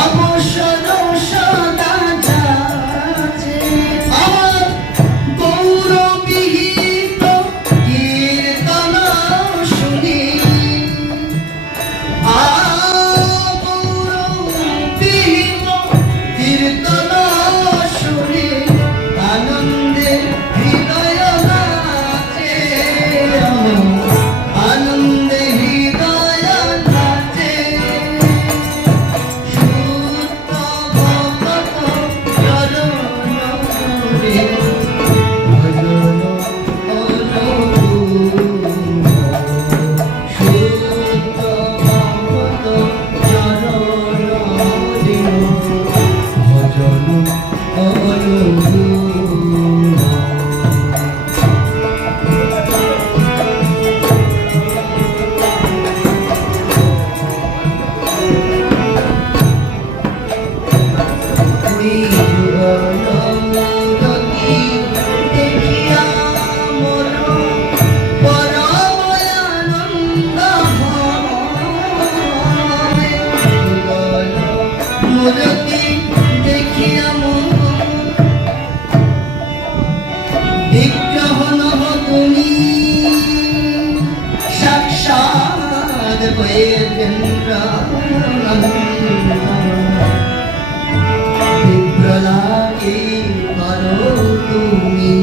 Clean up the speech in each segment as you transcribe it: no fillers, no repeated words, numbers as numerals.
অবশ্য বিপ্রলাকে করো তুমি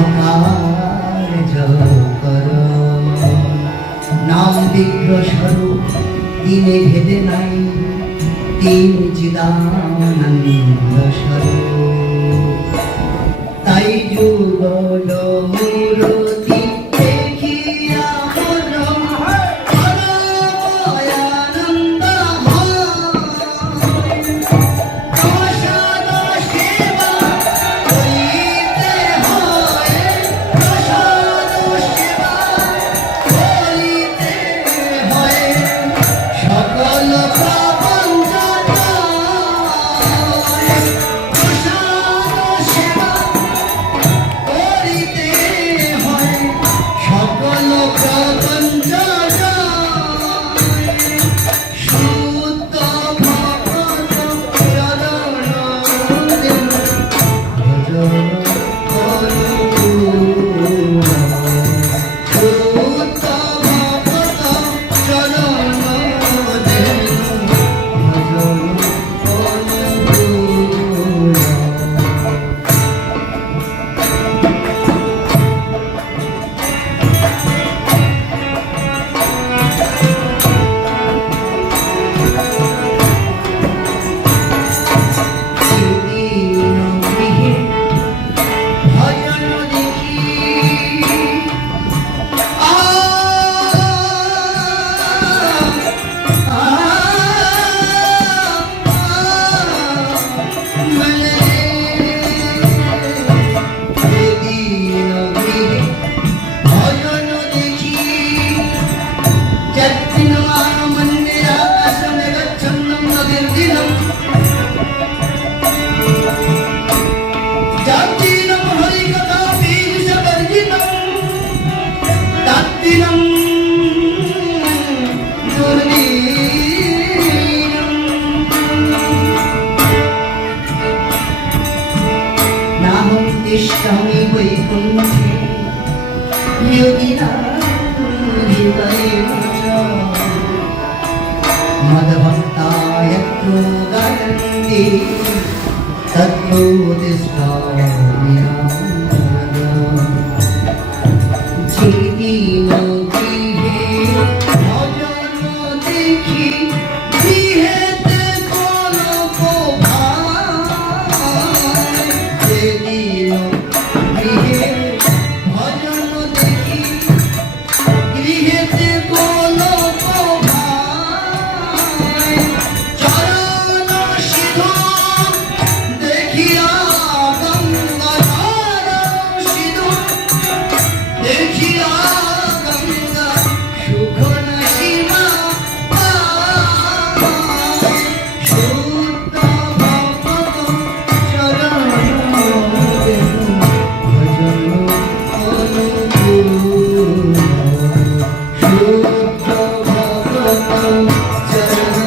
অকার্য করো। নাম বিগ্রহ স্বরূপ দিনে ভেদে নাই, তিন চিদানন্দ স্বরূপ। তাই যুগল মূরতি দেখিয়া মন আনন্দ হয়। প্রসাদ সেবা করিতে হয়, প্রসাদ সেবা করিতে হয়। সকল প্রপঞ্চ প্রসাদ সেবা করিতে হয়, সকল প্রপঞ্চ শুদ্ধ ভগত চরণ ভজন করুণ। শুদ্ধ ভগত চরণ ভজন করুণ। तिष्ठामि वैकुण्ठे योगिनां हृदयेन च। मद्भक्ता यत्र गायन्ति तत्र तिष्ठामि अहम्। जेदिन गृहे भजन देखि गृहेते कनक भाई। जेदिन गृहे भजन देखि गृहेते कनक भाई। चरण सिधु देखिया गंगा, चरण सिधु देखिया गंगा सुख नसीमा पाय। शुद्ध भगत चरण भजन अनुकूल। शुद्ध भगत चरण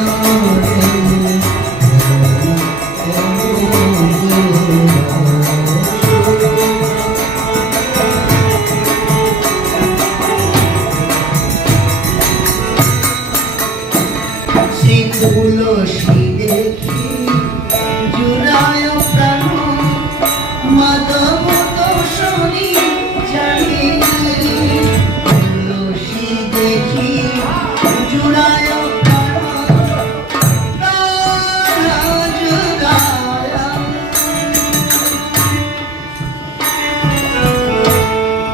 শ্রী তুলসী দেখি জুড়ায় প্রাণ, মাধব দর্শনী জানি। তুলসী দেখি জুড়ায় প্রাণ, প্রাণ জুড়ায়।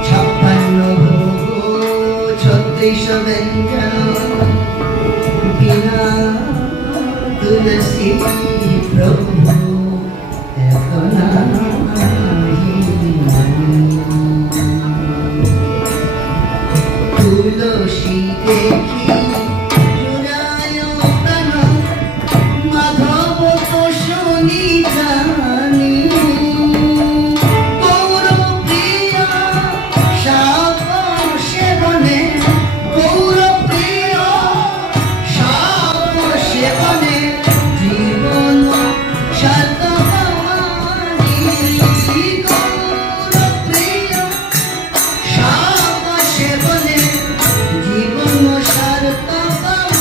ছাপ্পান্ন ভোগ 36 ব্যঞ্জন, बिना तुलसी प्रभु एक नाही मनी। तुलसी देखी जुड़ाय प्राण, माधव तो শুনি জানি। গৌর প্রিয় শাক সেবনে, গৌর প্রিয় শাক সেবনে জীবন সার্থকমানি। গৌর প্রিয় শাক সেবনে জীবন সার্থকমানি।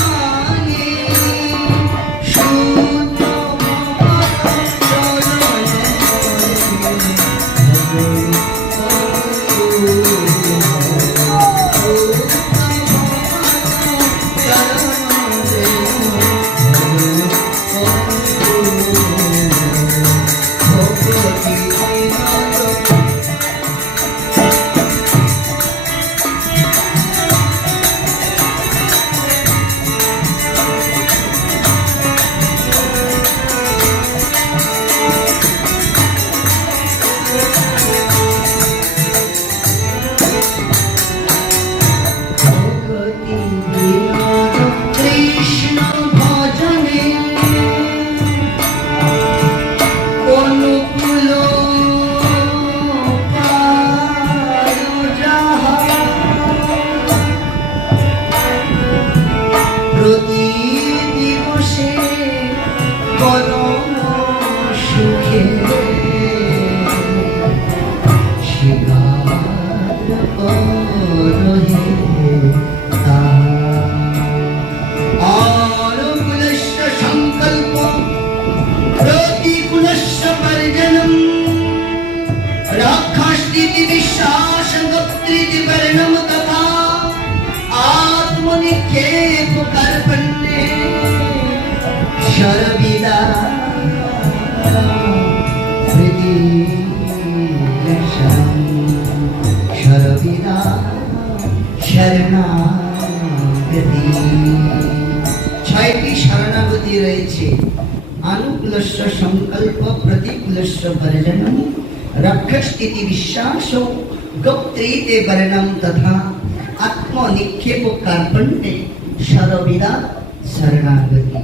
প্রতি দিবসে পরম সুখে স্বীকার করহে অনুকূলস্য সংকল্প প্রতিকূলস্য বর্জনম রাক্ষাস্তিতি বিশ্বাস গোত্রিতি বর্ণম তথা আত্মনিক্ষেপ কর্পণ্যে শরবিদা শরবিদা শরণাগতি। ছয়টি শরণাগতি রয়েছে। অনুকূলস্য সংকল্প প্রতিকূলস্য বর্জনম রক্ষস্থিতি বিশ্বাস গোত্রীতে বর্ণম তথা আত্মনিক্ষেপ কার্পণ্যে শরবিদা শরণাগতি।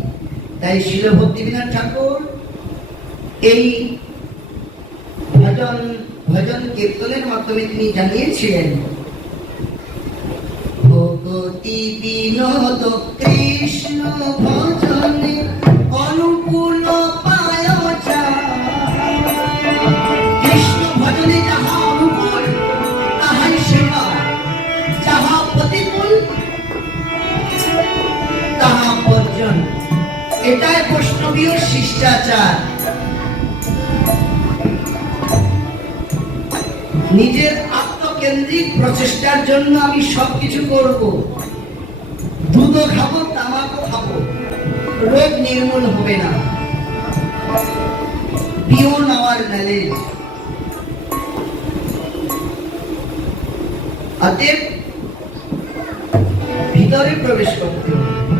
তাই শিল ভক্তিবিনোদ ঠাকুর এই ভজন কীর্তনের মাধ্যমে তিনি জানিয়েছিলেন ভক্তি বিনোদ কৃষ্ণ ভজনে অনুকূল পায় কৃষ্ণ ভজনে যাহা অনুকূল তাহাই সেবা, যাহা প্রতিকূল তাহা বর্জন। এটাই বৈষ্ণবীয় শিষ্টাচার। নিজের আত্মকেন্দ্রিক প্রচেষ্টার জন্য আমি সবকিছু করব, দুধও খাবো, তামাকও খাবো, রোগ নির্মূল হবে না। বিয়ন আওয়ার নলেজ। অতএব ভিতরে প্রবেশ করতে হবে।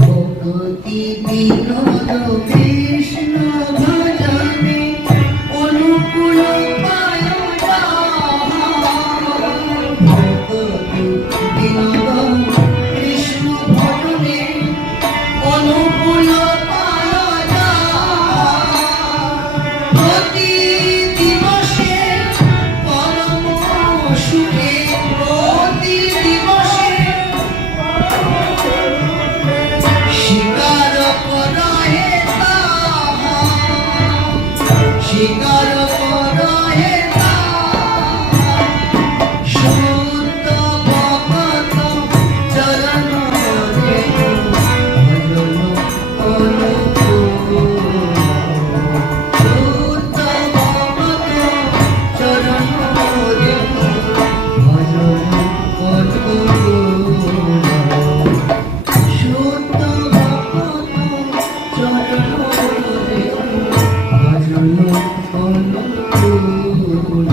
ভক্তি বিনোদ কৃষ্ণ ভজনে অনুকূল পায় ভক্তি বিনোদ কৃষ্ণ ভজনে অনুকূল পায় প্রতি দিবসে পরম সুখে প্রতি দিবসে স্বীকার করহে তাহা, স্বীকার করহে তাহা শুদ্ধ ভগত চরণ রে ভজন অনুকূল। শুদ্ধ ভগত চরণ রে ভজন অনুকূল। শুদ্ধ ভগত চরণ রে ভজন অনুকূল।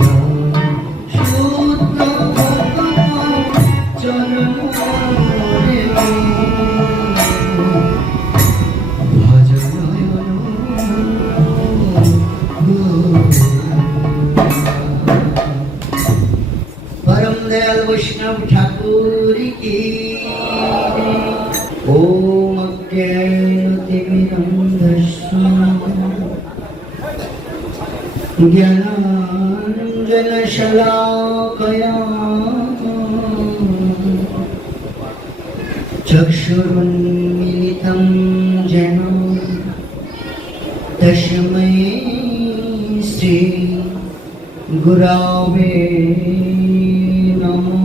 শুদ্ধ ভগত চরণ রে ভজন परम दयाल वैष्णव ठाकुर की ओम अज्ञानतिमिरन्धस्य ज्ञानाञ्जनशलाकया चक्षुरुन्मीलितं येन तस्मै श्री गुरवे नमः।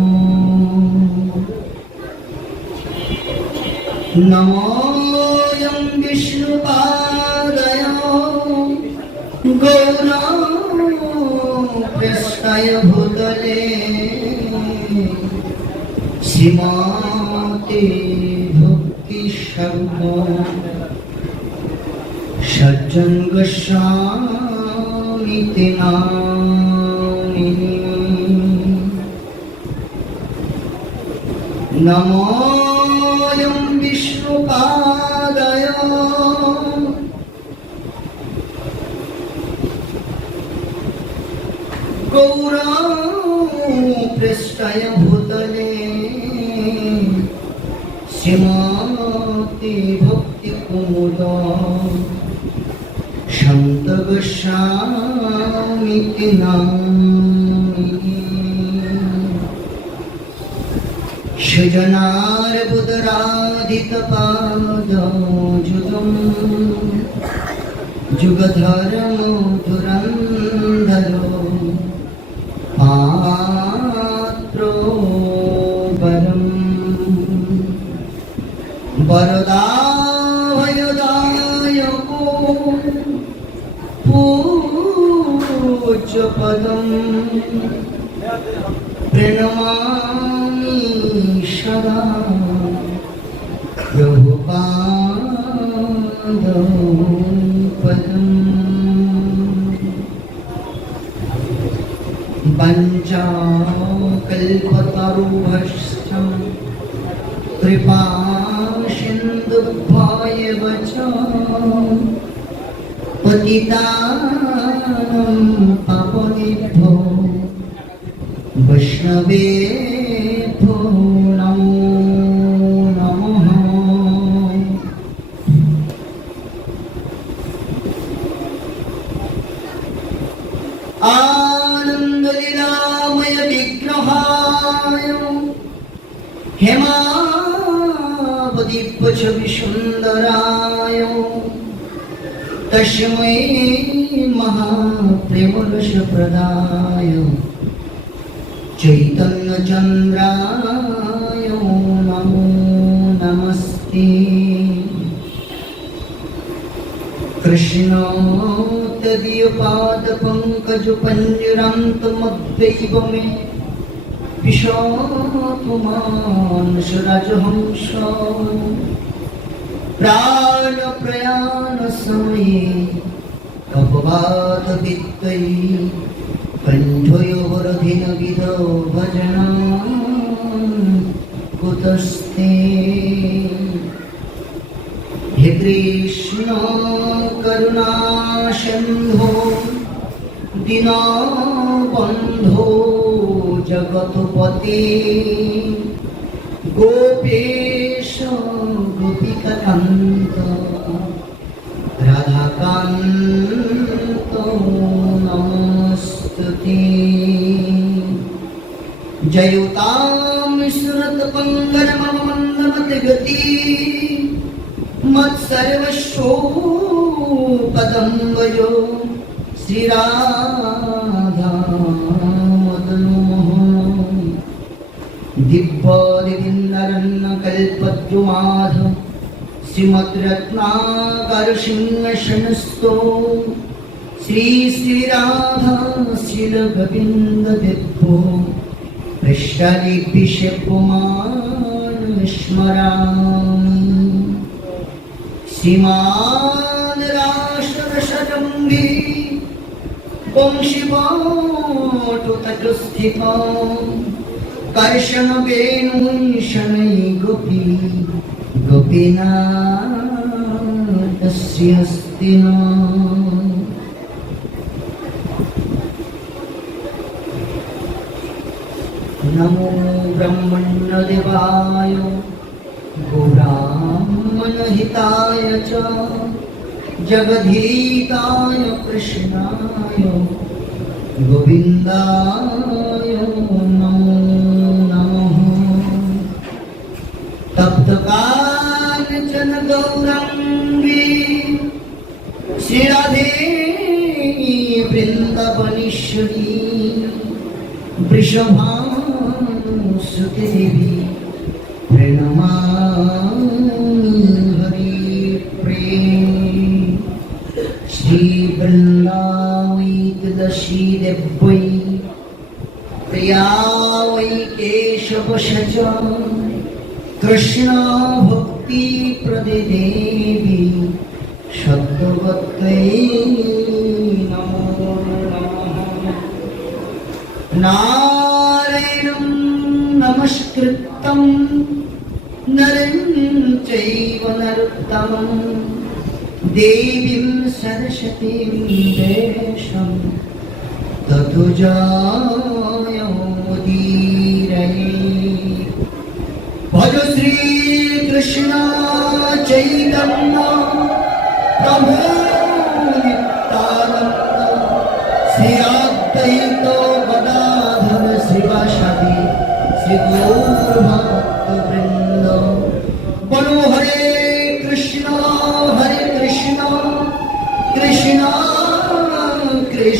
नमोऽयं विष्णुपादाय गौरपृष्ठाय भूतले श्रीमते भक्तिसंघ सज्जन गोस्वामी नामिने। नमोऽयं विष्णुपादाय गौरपृष्ठाय भूतले श्रीमते भक्तिकुमुद शान्त गोस्वामी नामिने। সুজনার বুদরাদিত পাদ যুগম যুগধর মধুরন্ধর পাত্র বরম বরদাভয়দায়ক পূজ্য পদম প্রণমামি সদা প্রভুপাদ পদম পঞ্চাকল্পতরুভ্যশ্চ কৃপা সিন্ধুভ্যেব চ পতিতানাং পাবনেভ্যো বৈষ্ণবেভ্যো নমো নমঃ। আনন্দলীলাময় বিগ্রহায় হেমাবদীপ্য ছবি সুন্দরায় তস্मै মহাপ্রেমরস প্রদায় চৈতন্য চন্দ্রায় নমো নমস্তে। কৃষ্ণ তদীয় পাদ পঙ্কজ পঞ্জরান্তমদ্বৈব মে বিশোপমানস রাজহংস প্রাণ প্রয়াণ সময়ে অপবাদ বিত্তৈ কণ্ঠয়োরধিন বিদ ভজন কুতস্তে। হে কৃষ্ণ করুণা সিন্ধু দীনবন্ধো জগৎপতে গোপেশ গোপিকাকান্ত রাধাকান্ত নমস্তুতে। জয়তাম সুরত পঙ্কজ মম মন্দমতি গতি মৎসর্বস্বো পদম্বজো শ্রীরাধা মদনো দিব্যদিবিন্দরণ্য কল্পদ্রুমাধ শ্রীমদ্রত্নাকর সিংহসনস্থো শ্রী শ্রীরাধা শিল গোবিন্দ দিব্যো পৃষ্ঠাদিভিষে পুমান স্মরামি। শ্রীমান রাসরসজম্ভি বংশীবটুতটস্থিত কর্ষণ বেণুঃ শনৈ গোপী গোপীনাথস্য হস্তিনা। নমো ব্রহ্মণ্যদেবায় গৌরাঙ্গনহিতায় চ জগদ্ধিতায় কৃষ্ণায় গোবিন্দায় নমো নমঃ। তপ্তকাঞ্চন গৌরাঙ্গী শ্রীরাধে বৃন্দাবনেশ্বরী বৃষভানুসুতে দেবী প্রণমামি হরিপ্রিয়ে। শ্রী বৃন্দাবৈ তুলসী দেব্যৈ প্রিয়াयै কেশবশচ কৃষ্ণ ভক্তি প্রদে দেবী সদ্যগত্यै নমো নমঃ। নারায়ণং নমস্কৃত্যং নরং চৈব নরোত্তমং দেবীং সরস্বতীং দেশং ততো জয়োদীরয়ে। ভজ শ্রী কৃষ্ণ চৈতন্য প্রভু নিত্যানন্দ শ্রী অদ্বৈত গদাধর শিবাসাদি শ্রী গৌর ভক্ত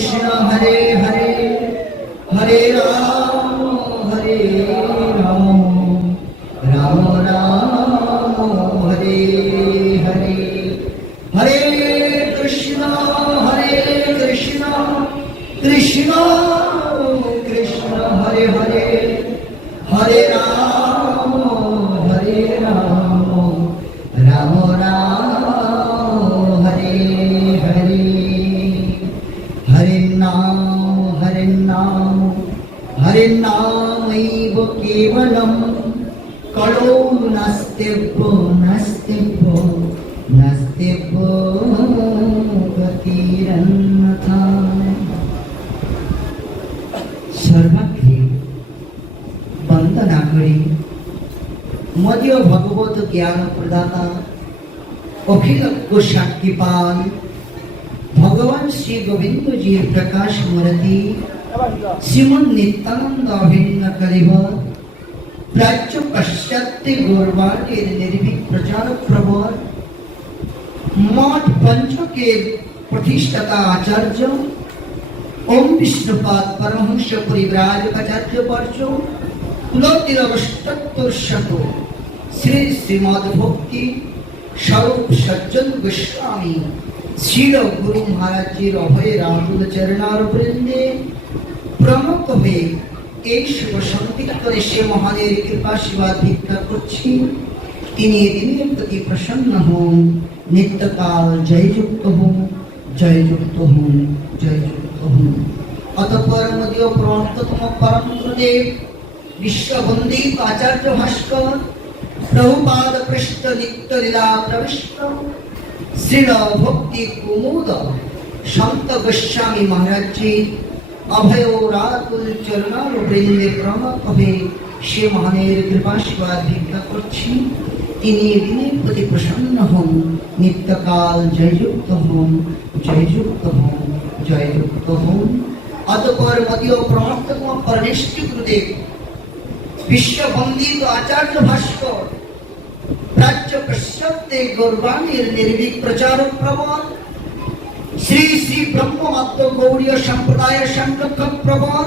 কৃষ্ণ হরে হরে হরে রাম রাম রাম হরে হরে হরে কৃষ্ণ কৃষ্ণ কৃষ্ণ হরে হরে হরে রাম রাম রাম হরে হরে হরে নাম নামৈব কেবলম কলো নাস্তিভ্য গতিরন্যথা। সর্বাগ্রে বন্দনা করি মদীয় ভগবত জ্ঞান প্রদাতা অখিল সাক্ষীপাল ভগবান শ্রী গোবিন্দ জির প্রকাশ মূর্তি শ্রীমন নিত্যানন্দ অভিন্ন করিব প্রাচ্য পাশ্চাত্য গৌরবাণের নির্ভীক প্রচার প্রবর মঠ পঞ্চকের প্রতিষ্ঠাতা আচার্য ওম বিষ্ণুপাদ পরমহংস পরিব্রাজকাচার্য বর্ষ কুলতিরবষ্টত্তর্ষক শ্রী শ্রীমদ ভক্তি স্বরূপ সজ্জন গোস্বামী শ্রীল গুরু মহারাজজির অভয় রাহুল চরণার বৃন্দে প্রমুখ হয়ে এই শুভ সংকীর্তনে সে মহানের কৃপাশীর্বাদ ভিক্ষা করছি। তিনি দিনের প্রতি প্রসন্ন হন, নিত্যকাল জয়যুক্ত হন, জয়যুক্ত হন, জয়যুক্ত হন। অতঃপর মদীয় প্রণততম পরম গুরুদেব বিশ্ববন্দিত আচার্য ভাস্কর প্রভুপাদ পৃষ্ঠ নিত্য লীলা প্রবিষ্ট শ্রীল ভক্তি কুমুদ সন্ত গোস্বামী মহারাজজি অভয় রাতুল চরণার বৃন্দে প্রণত হয়ে সে মহানের কৃপাশীর্বাদ ভিক্ষা করছি। তিনি দিনের প্রতি প্রসন্ন হন, নিত্যকাল জয়যুক্ত হন, জয়যুক্ত হন, জয়যুক্ত হন। অতঃপর মদীয় প্রণততম পরনিষ্ঠ গুরুদেব বিশ্ববন্দিত আচার্য ভাস্কর প্রাচ্য পাশ্চাত্যে গৌরবাণীর নির্ভীক প্রচারক প্রবল শ্রী শ্রী ব্রহ্মমাত্র গৌড়ীয় সম্প্রদায় সংরক্ষক প্রবল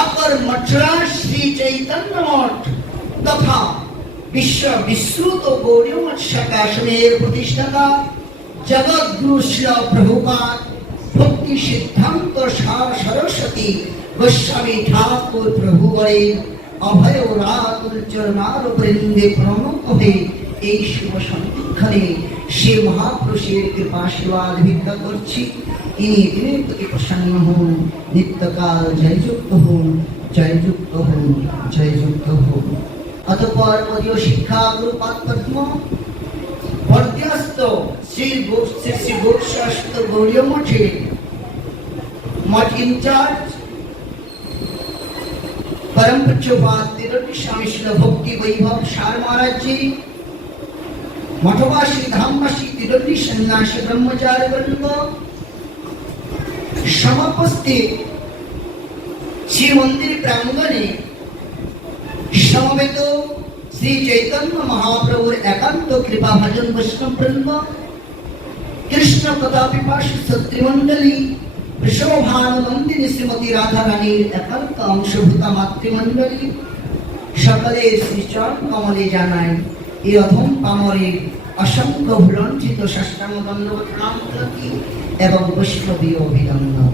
আপার মঠরা শ্রী চৈতন্য মঠ তথা বিশ্ব বিশ্রুত গৌড়ীয় মঠ শাখা আসনের প্রতিষ্ঠাতা জগৎগুরু শ্রী প্রভুপাদ ভক্তি সিদ্ধান্ত সরস্বতী গোস্বামী ঠাকুর প্রভুবরের অভয় রাতুল চরণার বৃন্দে প্রণত হয়ে এই শুভ সংকীর্তনে সে মহাপুরুষের কৃপাশীর্বাদ ভিক্ষা করছি। তিনি দিনের প্রতি প্রসন্ন হন, নিত্যকাল জয়যুক্ত হন, জয়যুক্ত হন, জয়যুক্ত হন। অতঃপর মদীয় শিক্ষা গুরুপাদ পদ্ম বর্ধিয়াস্ত শ্রী গোস্বাস্ত গৌড়ীয় মঠে মঠ ইনচার্জ परम पूज्यपाद तिरुपति स्वामी श्री भक्ति वैभव सार महाराज जी मठवासी धामवासी तिरुपति सन्यासी ब्रह्मचारी वृंद समुपस्थित श्री मंदिर प्रांगणे समवेत श्री चैतन्य महाप्रभुर एकांत कृपा भजन वैष्णव वृंद कृष्ण कथा पिपासु सत्रिमंडली ऋषभानुनंदिनी श्रीमती राधा रानीर एकांत अंशभूता मातृमंडली सकले श्रीचरण कमले जानाय ए अधम पामरेर असंख्य भुलंचित साष्टांग दंडवत प्रणाम करती एवं वैष्णवीय अभिनंदन।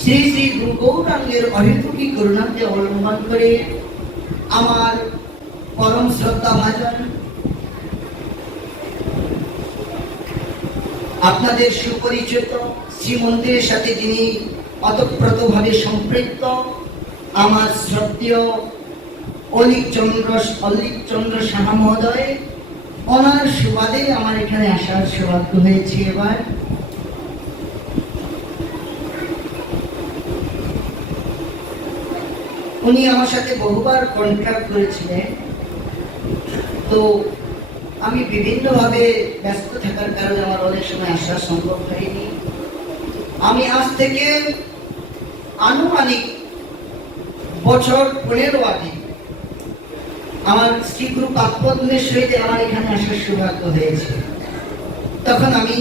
श्री श्री गुरु गौरांगेर अभिमुखी करुणाते अवलम्बन करे आमार परम श्रद्धा भाजन আপনাদের সুপরিচিত শ্রী মন্দিরের সাথে যিনি অতপ্রতভাবে সম্পৃক্ত আমার শ্রদ্ধেয় অলিক চন্দ্র সাহা মহোদয়, ওনার সুবাদে আমার এখানে আসার সৌভাগ্য হয়েছে। এবার উনি আমার সাথে বহুবার কন্ট্রাক্ট করেছিলেন, তো আমি বিভিন্নভাবে ব্যস্ত থাকার কারণে আমার অনেক সময় আসা সম্ভব হয়নি। আমি আজ থেকে আনুমানিক বছর 15 আগে আমার শ্রীগুরু পাদপদ্মের সহিত আমার এখানে আসার সৌভাগ্য হয়েছে। তখন আমি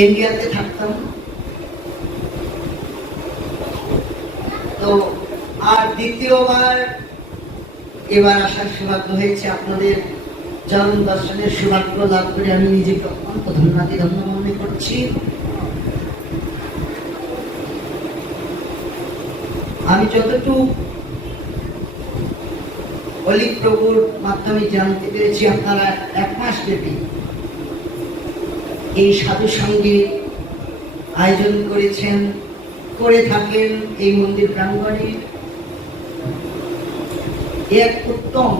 ইন্ডিয়াতে থাকতাম। তো আর দ্বিতীয়বার এবার আসার সৌভাগ্য হয়েছে। আপনাদের চরণ দর্শনের সৌভাগ্য লাভ করে আমি নিজেকে অত্যন্ত ধন্য মনে করছি। আমি যতটুকু অলি প্রভুর মাধ্যমে জানতে পেরেছি, আপনারা 1 মাস ব্যাপী এই সাধু সঙ্গীত আয়োজন করেছেন, করে থাকেন এই মন্দির প্রাঙ্গণে। এক উত্তম,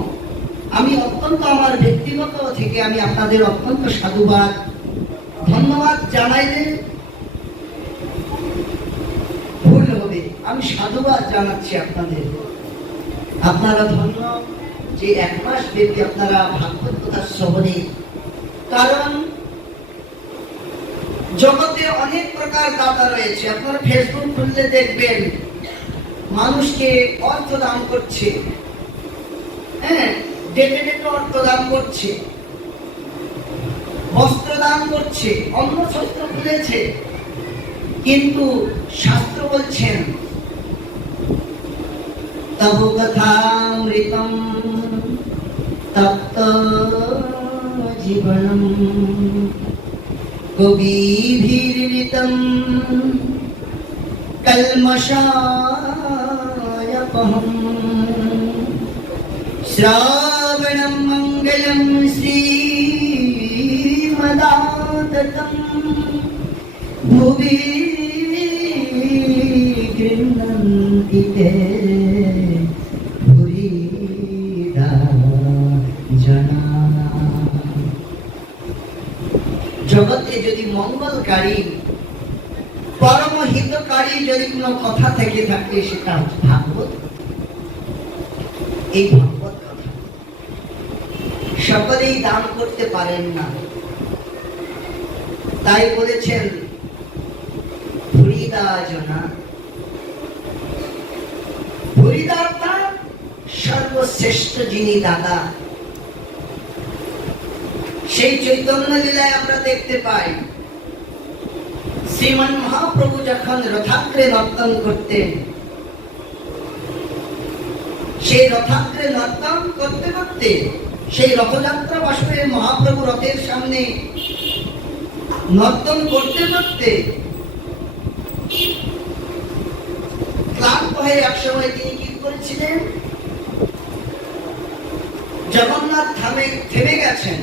আমি অত্যন্ত আমার ব্যক্তিগত থেকে আমি আপনাদের অত্যন্ত সাধুবাদ ধন্যবাদ জানাইলে ভুল হবে। আমি সাধুবাদ জানাচ্ছি আপনাদের। আপনারা ধন্য যে 1 মাস ব্যাপী আপনারা ভাগবত কথা শ্রবণে। কারণ জগতে অনেক প্রকার দাতা রয়েছে। আপনারা ফেসবুক খুললে দেখবেন মানুষকে অর্থ দান করছে, হ্যাঁ, ডেটে ডেটে অর্থ দান করছে, বস্ত্র দান করছে, অন্ন শস্ত্র খুলেছে। কিন্তু শাস্ত্র বলছেন তব কথামৃতম তপ্ত জীবনম কবিভির্নিতম কল্মষায়পহম শ্রাবণম মঙ্গলম শ্রীমদাততম ভুবি গৃহ্ণন্তি তে ভুরিদা জনা। জগতে যদি মঙ্গলকারী পরম হিতকারী যদি কোনো কথা থেকে থাকে সেটা হচ্ছে ভাগবত। এই ভাগবত কথা সকলেই দান করতে পারেন না, তাই বলেছেন ভুরিদা জনা। ভুরিদা অর্থাৎ সর্বশ্রেষ্ঠ যিনি দাদা। সেই চৈতন্য লীলায় আমরা দেখতে পাই শ্রীমান মহাপ্রভু যখন রথাগ্রে নর্তন করতেন, সেই রথাগ্রে নর্তন করতে করতে সেই রথযাত্রা বাসরে মহাপ্রভু রথের সামনে নর্তন করতে করতে ক্লান্ত হয়ে একসময় তিনি কি করেছিলেন, জগন্নাথ থেমে গেছেন।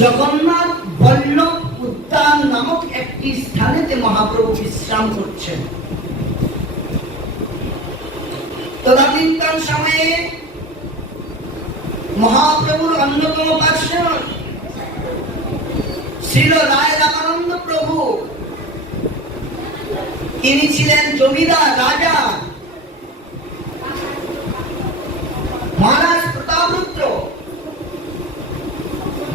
জগন্নাথ বল্লভ উদ্যান নামক একটি স্থানেতে মহাপ্রভু বিশ্রাম করছেন। তদানীন্তন সময়ে মহাপ্রভুর অন্যতম পার্শ্বদ শ্রীল রায় রামানন্দ প্রভু, তিনি ছিলেন জমিদার রাজা মহারাজ প্রতাপরুদ্র।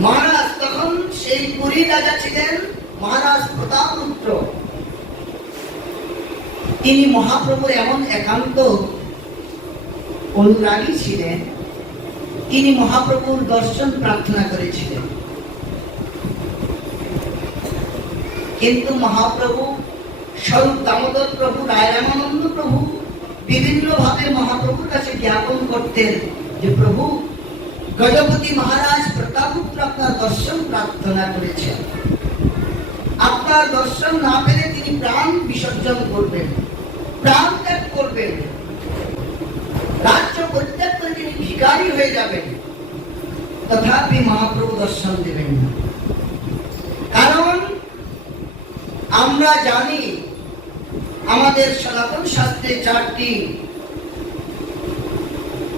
মহারাজ তখন সেই পুরী রাজা ছিলেন মহারাজ প্রতাপরুদ্র। তিনি মহাপ্রভুর এমন একান্ত অনুরাগী ছিলেন, তিনি মহাপ্রভুর দর্শন প্রার্থনা করেছিলেন। কিন্তু মহাপ্রভু স্বরূপ দামোদর প্রভু, রায় রামানন্দ প্রভু বিভিন্ন ভাবে মহাপ্রভুর কাছে জ্ঞাপন করতেন যে প্রভু গজপতি মহারাজ প্রতাপরুদ্র আপনার দর্শন প্রার্থনা করেছেন, আপনার দর্শন না পেলে তিনি প্রাণ বিসর্জন করবেন, প্রাণ ত্যাগ করবেন, রাজ্য পরিত্যাগ করে তিনি ভিখারি হয়ে যাবেন। তথাপি মহাপ্রভু দর্শন দেবেন না। কারণ আমরা জানি আমাদের সনাতন শাস্ত্রে 4টি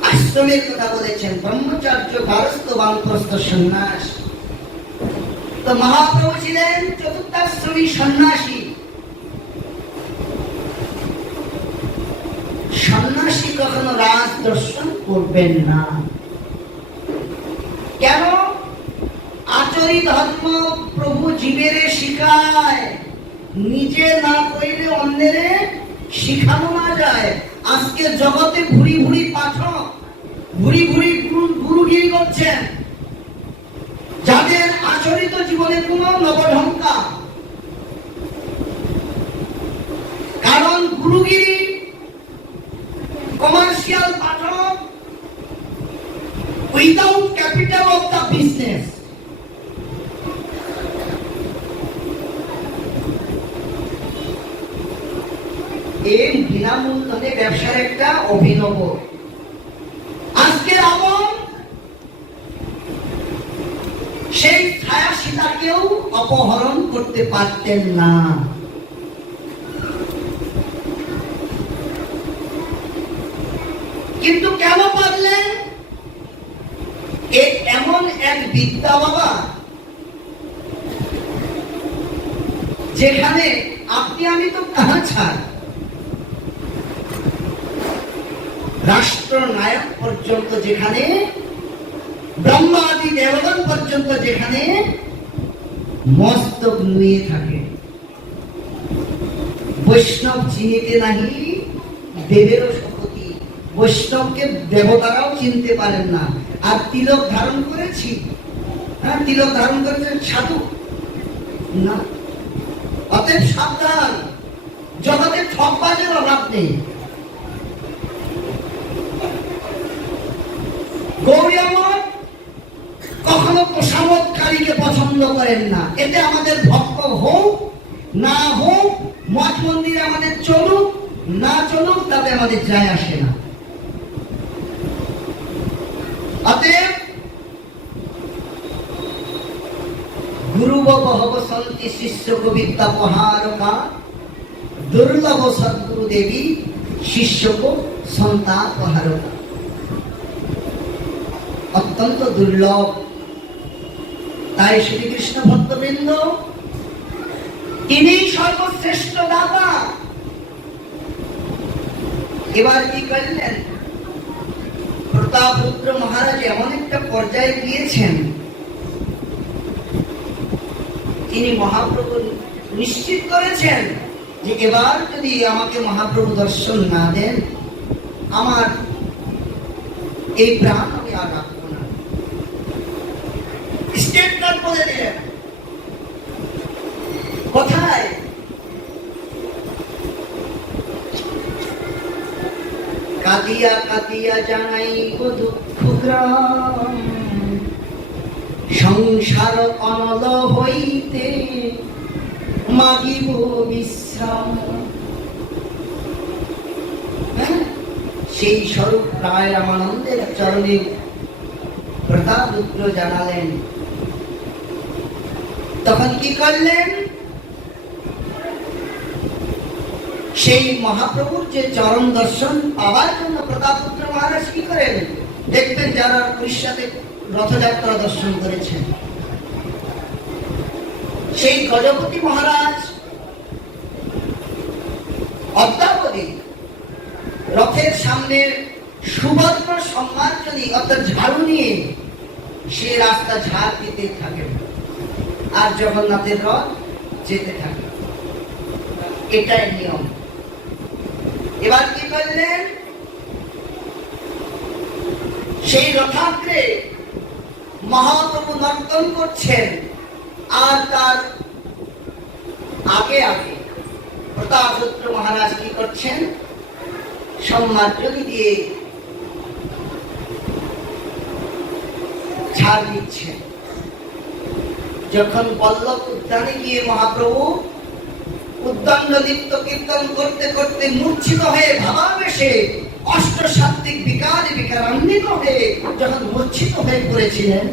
আশ্রমের কথা বলেছেন, ব্রহ্মচর্য, গারস্থ, বানপ্রস্থ, সন্ন্যাস। তো মহাপ্রভু ছিলেন চতুর্থাশ্রমী সন্ন্যাসী। সন্ন্যাসী কখনো রাজ দর্শন করবেন না। কেন? আচরি ধর্ম প্রভু জীবের শিখায়, নিজে না কইলে অন্যের শিখানো না যায়। আজকে জগতে ভুরি ভুরি পাঠক, ভুরি ভুরি গুরুগিরি করছেন, যাদের আচরিত জীবনে কোনো নবঢঙ্কা, গুরুগিরি, কমার্শিয়াল পাঠক, without capital of the business. এই বিনামূল্যে ব্যবসার একটা অভিনব। আজকের আমল সেই ছায়া সীতাকেও অপহরণ করতে পারতেন না। কিন্তু কেন পারলেন? এমন এক বিদ্যা বাবা, যেখানে আপনি আমি তো কাহা ছাড়, রাষ্ট্রনায়ক পর্যন্ত যেখানে, ব্রহ্মাদি দেবগণ পর্যন্ত যেখানে মস্তক নুয়ে থাকে। বৈষ্ণব চিনিতে নাহি দেবেরও শপথি, বৈষ্ণবকে দেবতারাও চিনতে পারেন না। আর তিলক ধারণ করেছি, হ্যাঁ তিলক ধারণ করেছেন সাধু না। অতএব সাবধান, জগতে ঠকবাজের অভাব নেই। গৌরী মঠ কখনো তোষামতকারীকে পছন্দ করেন না। এতে আমাদের ভক্ত হোক না হোক, মঠ মন্দিরে আমাদের চলুক না চলুক, তাতে আমাদের যায় আসে না। অতএব গুরুবব হব সন্তি শিষ্য বিদ্যা পহারকা, দুর্লভ সদ্গুরু দেবী শিষ্যক সন্তা পহারকা। অত্যন্ত দুর্লভ। তাই শ্রীকৃষ্ণ ভক্তবৃন্দ তিনি সর্বশ্রেষ্ঠ দাতা। এবার কি করলেন? প্রতাপরুদ্র মহারাজ এমন একটা পর্যায়ে গিয়েছেন, তিনি মহাপ্রভু নিশ্চিত করেছেন যে এবার যদি আমাকে মহাপ্রভু দর্শন না দেন, আমার এই প্রাণ আমি আর রাখবো না। স্টেটমেন্ট বলে দিলেন। কোথায়? কাঁদিয়া কাঁদিয়া জানাই গো দুঃখ গ্রাম, সংসার অনল হইতে মাগিব বিশ্রাম। সেই স্বরূপ প্রায় রামানন্দের চরণে প্রতাপরুদ্র জানালেন। তখন কি করলেন? সেই মহাপ্রভুর যে চরণ দর্শন পাওয়ার জন্য প্রতাপরুদ্র মহারাজ কি করেন? দেখবেন যারা উড়িষ্যাতে রথযাত্রা দর্শন করেছেন, সেই গজপতি মহারাজ অদ্যাবধি রথের সামনে সুবর্ণ সম্মার্জনী অর্থাৎ ঝাড়ু নিয়ে সে রাস্তা ঝাড় দিতে থাকেন, আর জগন্নাথের রথ যেতে থাকে। এটাই নিয়ম। এবার কি করলেন? সেই রথাগ্রে মহাপ্রভু নর্তন করছেন, আর তার আগে আগে প্রতাপরুদ্র মহারাজ কি করছেন? সম্মার্জনী দিয়ে ঝাড় দিচ্ছেন। যখন পল্লব উদ্যানে গিয়ে মহাপ্রভু উদ্দণ্ড নৃত্য কীর্তন করতে করতে মূর্ছিত হয়ে ভাবাবেশে অষ্টসাত্ত্বিক বিকারে বিকারান্বিত হয়ে যখন মূর্ছিত হয়ে পড়েছিলেন,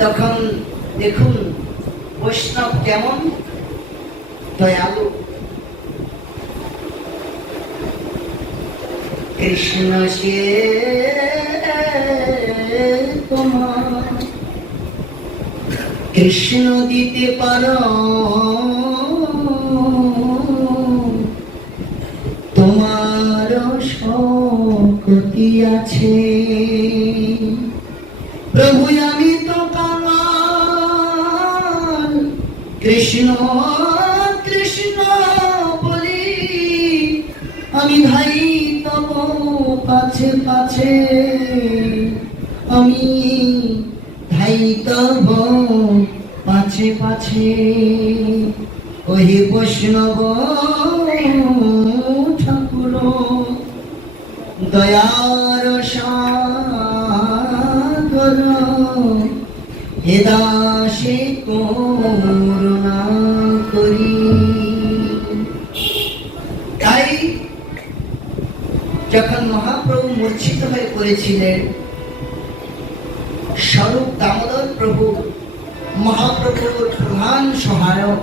তখন দেখুন বৈষ্ণব কেমন দয়ালু। কৃষ্ণ সে তোমার, কৃষ্ণ দিতে পারো তোমার শক্তি আছে। প্রভু আমি তো কাঙাল, কৃষ্ণ কৃষ্ণ বলি আমি ধাই তব পাছে পাছে, আমি ধাই তব পাছে পাছে। ওহি বৈষ্ণব ঠাকুর দয়ার সাগর হে দাসে করুণা করি। তাই যখন মহাপ্রভু মূর্ছিত হয়ে পড়েছিলেন, স্বরূপ দামোদর প্রভু মহাপ্রভুর প্রধান সহায়ক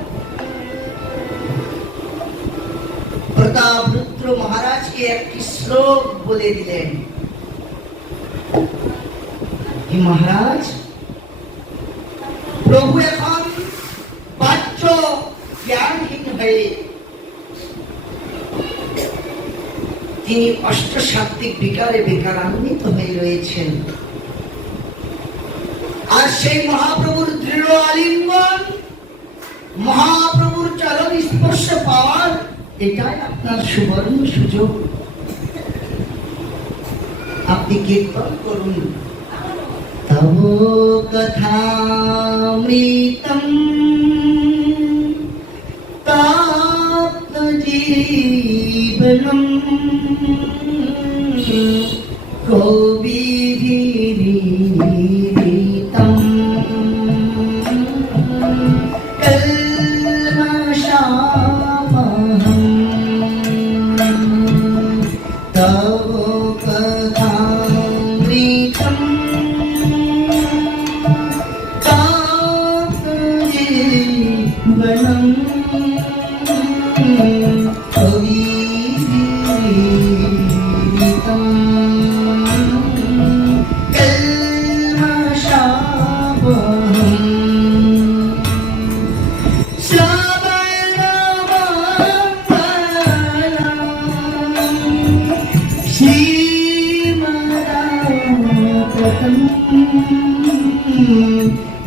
প্রতাপরুদ্র মহারাজকে একটি শ্লোক বলে দিলেন, মহারাজ প্রভু এখন বাহ্য জ্ঞানহীন হয়ে তিনি অষ্টসাত্ত্বিক বিকারে বিকারান্বিত হয়ে রয়েছেন। আর সেই মহাপ্রভুর দৃঢ় আলিঙ্গন, মহাপ্রভুর চরণ স্পর্শ পাওয়ার এটাই আপনার সুবর্ণ সুযোগ। আপনি কীর্তন করুন, তব কথামৃতম তাপ্ত জীবনম কবিভিরিতম কল্মষাপহম তব কথামৃতম তাপ্ত জীবনম কবিভিরিতম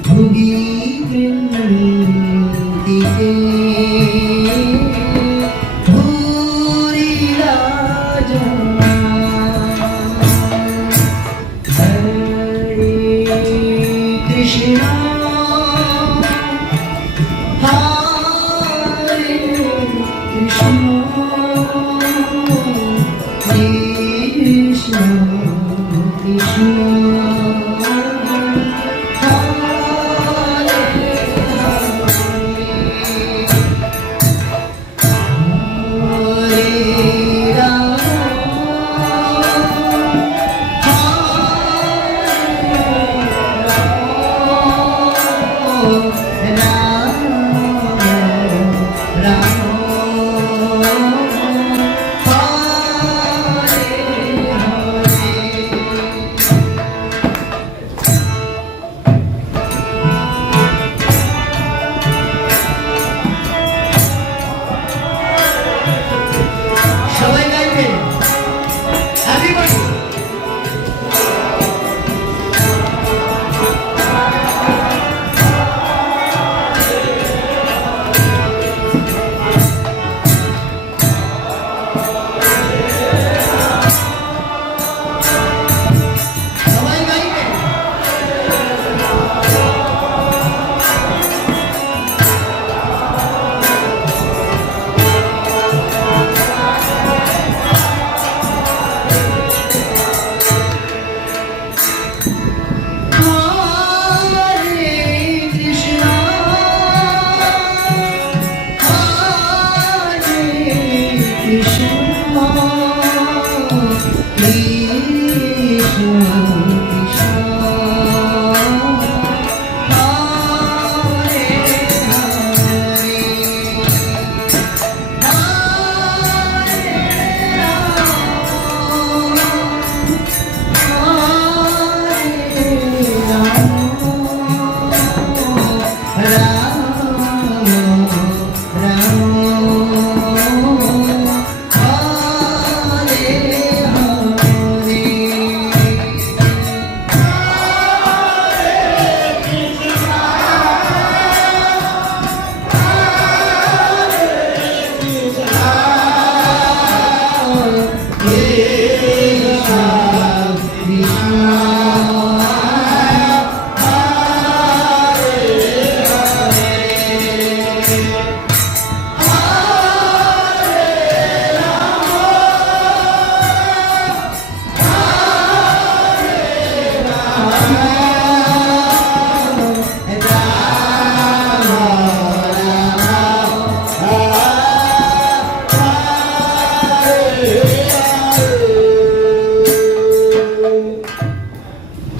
ভুগি দিতে ভুরি রাজা হরে কৃষ্ণ হরে কৃষ্ণ কৃষ্ণ কৃষ্ণ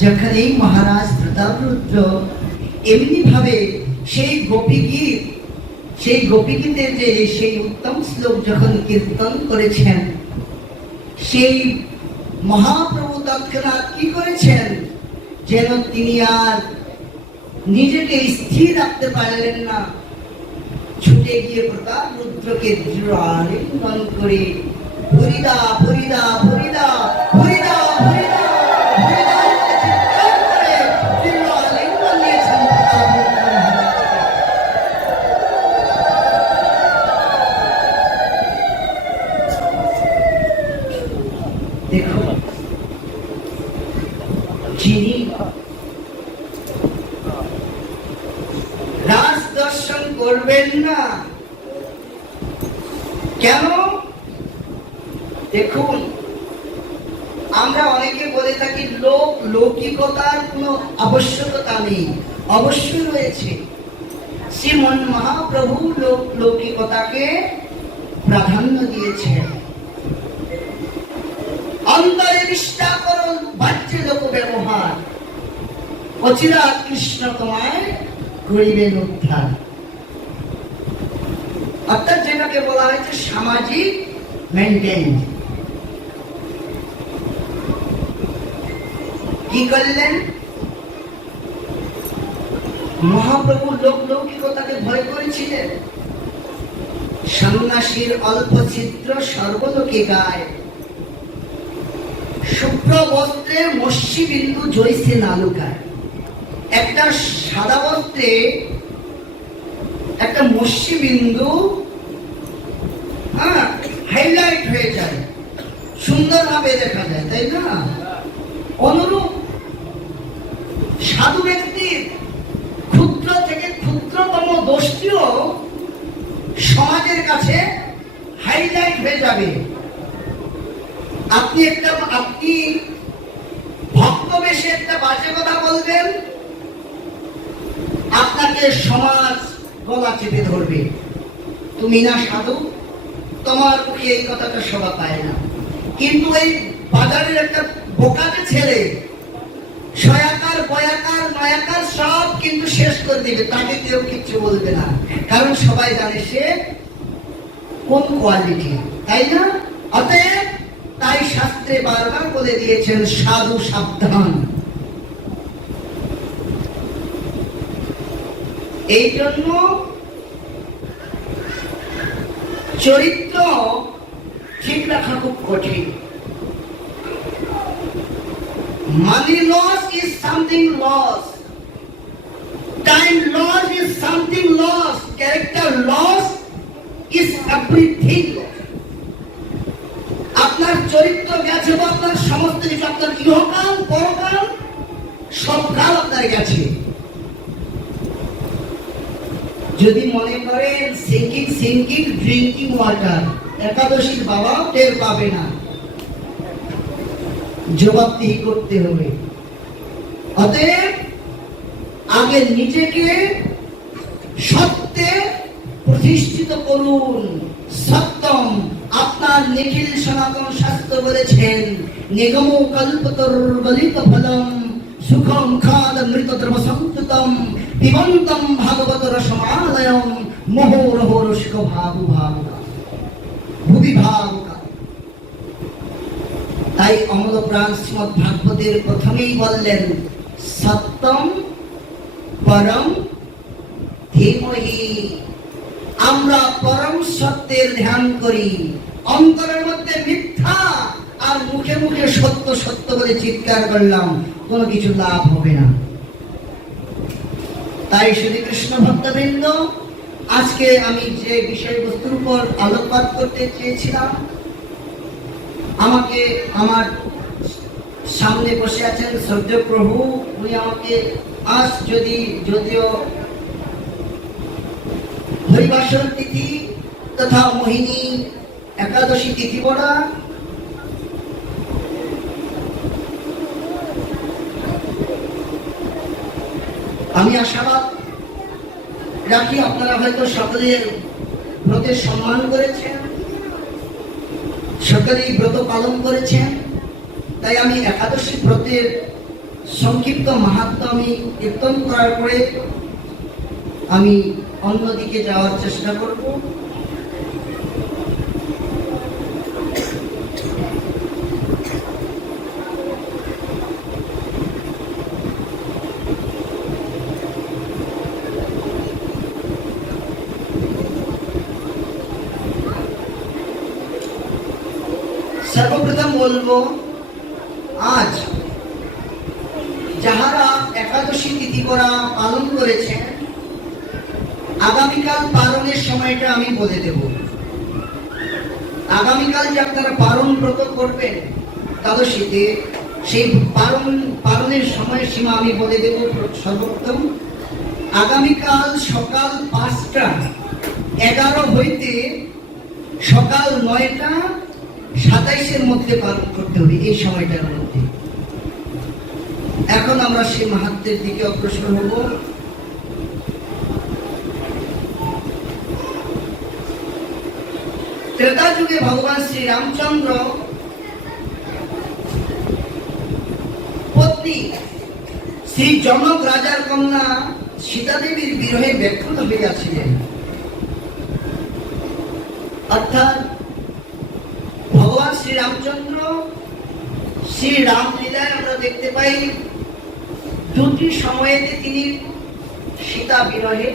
যখন এই মহারাজ প্রতাপরুদ্র এমনি ভাবে সেই গোপীগীতের যে সেই উত্তম শ্লোক যখন কীর্তন করেছেন, সেই মহাপ্রভু তৎক্ষণাৎ কি করেছেন, যেন তিনি আর নিজেকে স্থির রাখতে পারলেন না, ছুটে গিয়ে প্রতাপরুদ্রকে দৃঢ় আলিঙ্গন করে হরিদা হরিদা হরিদা হরিদা হরিদা হরিদা চিৎকার করে দৃঢ় আলিঙ্গন নিয়েছেন প্রতাপরুদ্র মহারাজ। দেখো, যিনি রাজ দর্শন করবেন না, কেন? দেখুন, আমরা অনেকে বলে থাকি লৌকিকতার কোনো আবশ্যকতা নেই, অবশ্যই রয়েছে। শ্রীমন মহাপ্রভু লৌকিকতাকে প্রাধান্য দিয়েছেন। অন্তরে নিষ্ঠা করো, বাহ্যে লোক ব্যবহার, অচিরা কৃষ্ণ তোমায় করিবেন উদ্ধার। অর্থাৎ যেটাকে বলা হয়েছে সামাজিক মেনটেন। কি করলেন? মহাপ্রভু লৌকিকতাকে ভয় করেছিলেন। সন্ন্যাসীর অল্প ছিদ্র সর্বলোকে গায়, শুভ্র বস্ত্রে মস্যি বিন্দু জৈসে নালুকায়। একটা সাদা বস্ত্রে একটা মস্যি বিন্দু হাইলাইট হয়ে যায়, সুন্দরভাবে দেখা যায়, তাই না? অনুরূপ সাধু ব্যক্তির ক্ষুদ্র থেকে ক্ষুদ্রতম দোষটিও সমাজের কাছে হাইলাইট হয়ে যাবে। আপনি ভক্ত বেশে একটা বাজে কথা বলবেন, আপনাকে সমাজ গলা চেপে ধরবে, তুমি না সাধু, তোমার মুখে এই কথাটা শোভা পায় না। কিন্তু এই বাজারের একটা বোকাতে ছেলে ছয়াকার বয়াকার নয়াকার সব কিন্তু শেষ করে দিবে, তাকে কেউ কিচ্ছু বলবে না, কারণ সবাই জানে সে কোন কোয়ালিটি, তাই না? অতএব তাই শাস্ত্রে বারবার বলে দিয়েছেন সাধু সাবধান। এই জন্য চরিত্র ঠিক রাখা খুব কঠিন। Money loss is something lost. Time loss is something lost. Character loss is everything. আপনার চরিত্র গেছে, আপনার সমস্ত কিছু, আপনার ইহকাল পরকাল সব কাল আপনার গেছে। যদি মনে করেন সিঙ্কিং ড্রিঙ্কিং ওয়াটার, একাদশীর বাবাও টের পাবে না, জবাবদিহি করতে হবে। অতএব আগে নিজেকে সত্যে প্রতিষ্ঠিত করুন। সত্যম, আপনার নিখিল সনাতন শাস্ত্র বলেছেন, নিগম কল্পতর গলিত ফলম সুখম খাদ মৃত দ্রব সংস্কৃতম পিবন্তম ভাগবত রসমালয়ম মোহরহ রসিক ভাবু ভাবুকা ভুবি ভাবুকা। তাই অমল প্রাণ শ্রীমদ ভাগবতের প্রথমেই বললেন সত্যম পরম ধীমহি। আমরা পরম সত্যের ধ্যান করি, অন্তরের মধ্যে মিথ্যা আর মুখে মুখে সত্য সত্য বলে চিৎকার করলাম, কোনো কিছু লাভ হবে না। তাই শ্রীকৃষ্ণ ভক্তবৃন্দ, আজকে আমি যে বিষয়বস্তুর উপর আলোকপাত করতে চেয়েছিলাম, আমাকে আমার সামনে বসে আছেন শ্রদ্ধেয় প্রভু, উনি আমাকে আজ যদিও হরিবাসর তিথি তথা মোহিনী একাদশী তিথি পড়া, আমি আশাবাদ রাখি আপনারা হয়তো সকলের ব্রতের সম্মান করেছেন, সকলেই ব্রত পালন করেছেন। তাই আমি একাদশী ব্রতের সংক্ষিপ্ত মাহাত্ম্য আমি কীর্তন করার পরে আমি অন্যদিকে যাওয়ার চেষ্টা করব। সর্বপ্রথম বলবো, আজ যাহারা একাদশী তিথি করা পালন করেছেন, আগামীকাল পালনের সময়টা আমি বলে দেব। আগামীকাল যে আপনারা পালন ব্রত করবেন একাদশীতে, সেই পালনের সময়সীমা আমি বলে দেব। সর্বপ্রথম আগামীকাল সকাল 5:11 হইতে সকাল 9:27 মধ্যে পালন করতে হবে, এই সময়টার মধ্যে। এখন আমরা সেই মাহাত্ম্যের দিকে অগ্রসর হব। ত্রেতা যুগে ভগবান শ্রী রামচন্দ্র পত্নী শ্রী জনক রাজার কন্যা সীতা দেবীর বিরহে ব্যাকুল হইয়াছিলেন। অর্থাৎ ভগবান শ্রী রামচন্দ্র শ্রী রামলীলায় আমরা দেখতে পাই দুটি সময়েতে তিনি সীতা বিরহে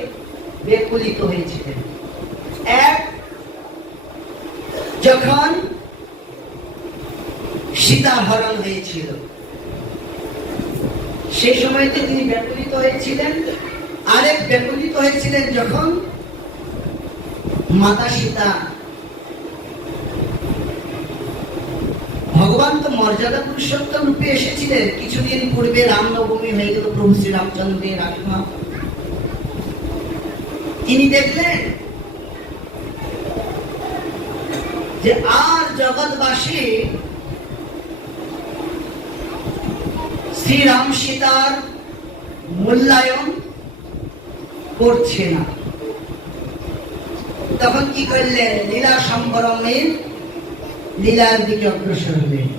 ব্যাকুলিত হয়েছিলেন। এক, যখন সীতা হরণ হয়েছিল সেই সময়তে তিনি ব্যাকুলিত হয়েছিলেন। আরেক ব্যাকুলিত হয়েছিলেন যখন মাতা সীতা, ভগবান তো মর্যাদা পুরুষোত্তম রূপে এসেছিলেন। কিছুদিন পূর্বে রামনবমী হয়ে গেল, প্রভু শ্রী রামচন্দ্রের আবির্ভাব। তিনি দেখলেন যে আর জগৎবাসী শ্রীরাম সীতার মূল্যায়ন করছে না। তখন কি করলেন? লীলা সম্বরণের লীলার দিকে অগ্রসর হলেন।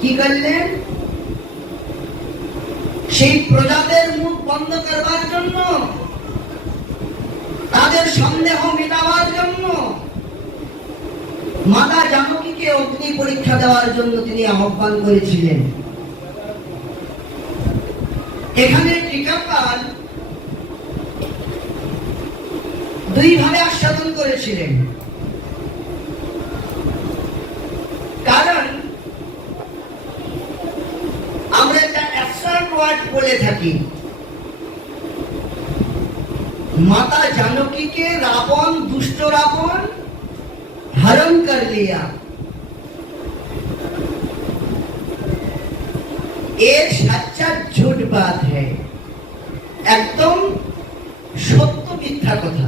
কি করলেন? সেই প্রজাদের মুখ বন্ধ করবার জন্য, তাদের সন্দেহ মেটাবার জন্য, মাতা জানকীকে অগ্নি পরীক্ষা দেওয়ার জন্য তিনি আহ্বান করেছিলেন। এখানে টিকাকার দুই ভাবে আস্বাদন করেছিলেন। কারণ আমরা একটা অ্যাবসার্ড ওয়ার্ড বলে থাকি, মাতা জানকীকে রাবণ, দুষ্ট রাবণ हरण कर लिया। एक सच्चा झूठ बात है, एकदम সত্য মিথ্যা কথা।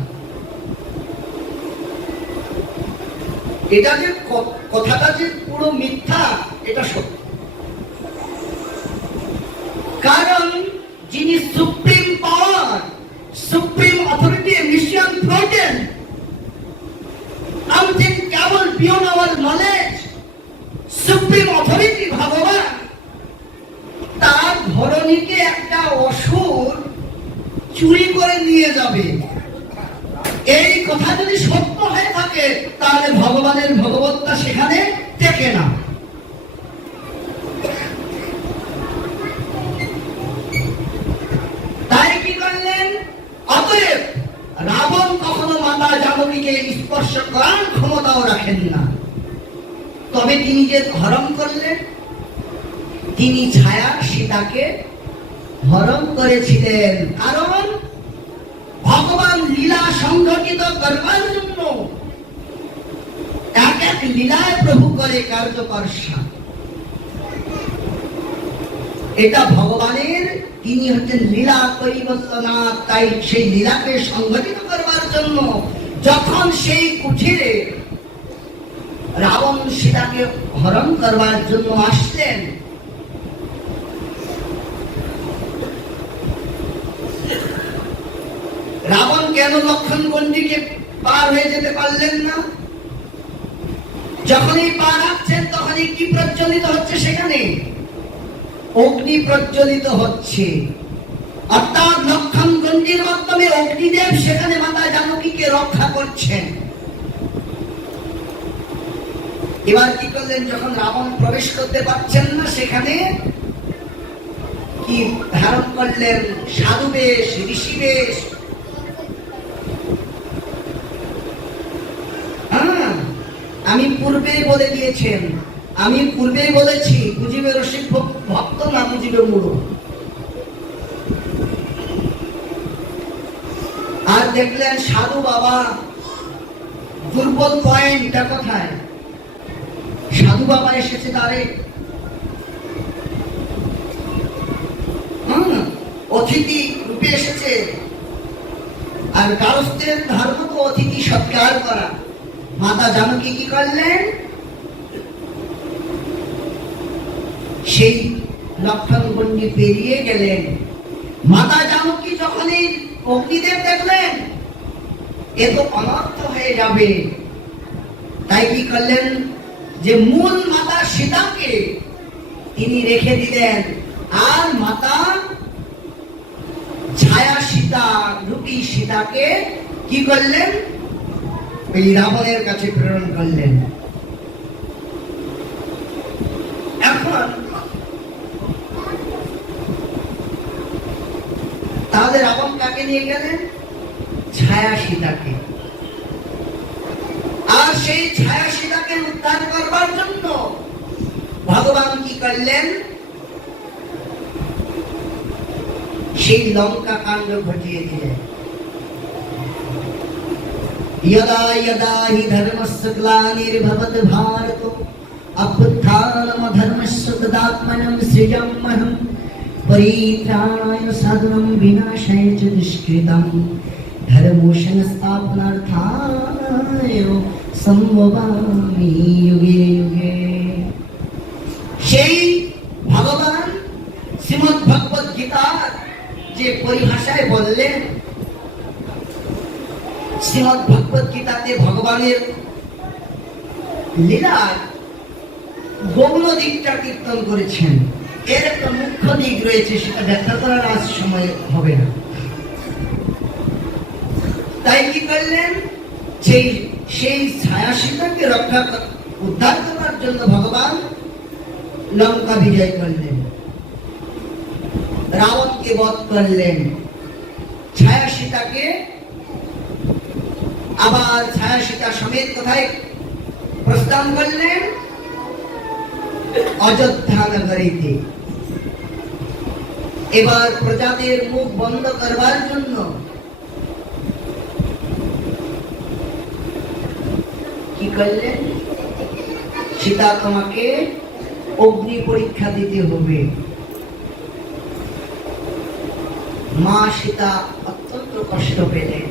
এটা যে কথাটা যে পুরো মিথ্যা, এটা সত্য। কারণ যিনি supreme power, supreme authority, mission throttle, something travel beyond our knowledge, supreme authority ভগবান, তার ধরণীকে একটা অসুর চুরি করে নিয়ে যাবে, এই কথা যদি সত্য হয়ে থাকে তাহলে ভগবানের ভগবত্তা সেখানে টেকে না। তাই কি করলেন? অতএব রাবণ কখনো মাতা জানকীকে স্পর্শ করার ক্ষমতাও রাখেন না। তবে তিনি যে হরণ করলেন, তিনি ছায়া সীতাকে হরণ করেছিলেন। কারণ ভগবান লীলা সংঘটিত করবার জন্য এক এক লীলায় প্রভু করে কার্যকর্ষা। এটা ভগবানের, তিনি হচ্ছেন লীলা পরিবর্তনাথ। তাই সেই লীলাকে সংগঠিত করবার জন্য যখন সেই কুঠিরে রাবণ সীতাকে হরণ করবার জন্য আসলেন, রাবণ কেন লক্ষণ গণ্ডিকে পার হয়ে যেতে পারলেন না? যখনই পা রাখছেন তখনই কি প্রজ্বলিত হচ্ছে সেখানে? অগ্নি প্রজ্বলিত হচ্ছে, অর্থাৎ লক্ষণ গণ্ডির মাধ্যমে অগ্নিদেব সেখানে মাতা জানকীকে রক্ষা করছেন। এবার কি করলেন, যখন রাবণ প্রবেশ করতে পারছেন না সেখানে, কি ধারণ করলেন? সাধু বেশ, ঋষি বেশ। আমি পূর্বেই বলে দিয়েছেন, আমি পূর্বেই বলেছি মুজিবে রসিক ভক্ত না মুজিবে মূঢ়। আর দেখলেন সাধু বাবা, দুর্বল পয়েন্টটা কোথায়? সাধু বাবা এসেছে তারে অতিথি রূপে এসেছে, আর গারস্থের ধর্ম তো অতিথি সৎকার করা। মাতা জানকী কি করলেন? সেই লক্ষণ গণ্ডি পেরিয়ে গেলেন। মাতা জানকী যখনই অগ্নিদেব দেখলেন এ তো অনর্থ হয়ে যাবে, তাই কি করলেন, যে মূল মাতা সীতাকে তিনি রেখে দিলেন, আর মাতা ছায়া সীতা রূপী সীতাকে কি করলেন, এই রাবণের কাছে প্রেরণ করলেন। এখন তাহলে রাবণ কাকে নিয়ে গেলেন? ছায়া সীতাকে। আর সেই ছায়া সীতাকে উদ্ধার করবার জন্য ভগবান কি করলেন? সেই লঙ্কা কাণ্ড ঘটিয়ে দিলেন। यदा यदा हि धर्मस्य ग्लानिर्भवति भारत अभ्युत्थानमधर्मस्य तदात्मनं सृजाम्यहं परित्राणाय साधनं विनाशाय च दुष्कृतं धर्मोषणस्थापनार्थाय सम्भवामि युगे युगे। সেই ভগবান শ্রীমদ্ ভগবত গীতার যে পরিভাষায় বললেন, শ্রীমদ্ ভগবত গীতাতে ভগবানের লীলার গৌণ দিকটা কীর্তন করেছেন। এর একটা মুখ্য দিক রয়েছে, সেটা ব্যাখ্যা করার আজ সময় হবে না। তাই কি করলেন, সেই ছায়া সীতাকে উদ্ধার করার জন্য ভগবান লঙ্কা বিজয় করলেন, রাবণকে বধ করলেন, ছায়া সীতাকে আবার ছায়া সীতা সমেত কোথায় প্রস্থান করলেন? অযোধ্যা নগরীতে। এবার প্রজাদের মুখ বন্ধ করবার জন্য কি করলেন? সীতা, তোমাকে অগ্নি পরীক্ষা দিতে হবে। মা সীতা অত্যন্ত কষ্ট পেলেন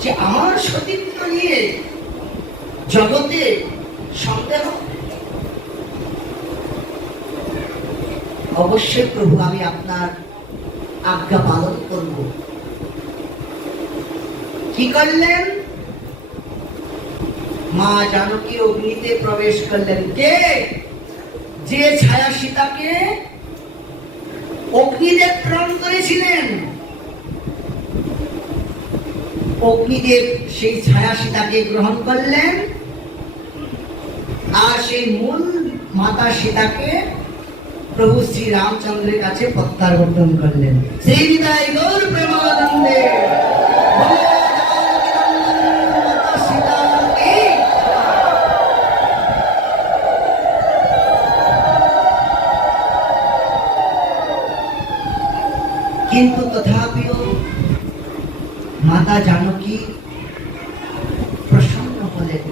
যে আমার সতীত্ব নিয়ে জগতে সন্দেহ। অবশ্যই প্রভু, আমি আপনার আজ্ঞা পালন করব। কি করলেন? মা জানকী অগ্নিতে প্রবেশ করলেন। কে? যে ছায়া সীতাকে অগ্নিদেব প্রেরণ করেছিলেন। অগ্নিদেব সেই ছায়া সীতাকে গ্রহণ করলেন, আর সেই মূল মাতা সীতাকে প্রভু শ্রী রামচন্দ্রের কাছে প্রত্যাবর্তন করলেন। সেই বিদায় গৌর প্রেমানন্দে। কিন্তু তথাপিও মাতা জানকী প্রসন্ন হলেন।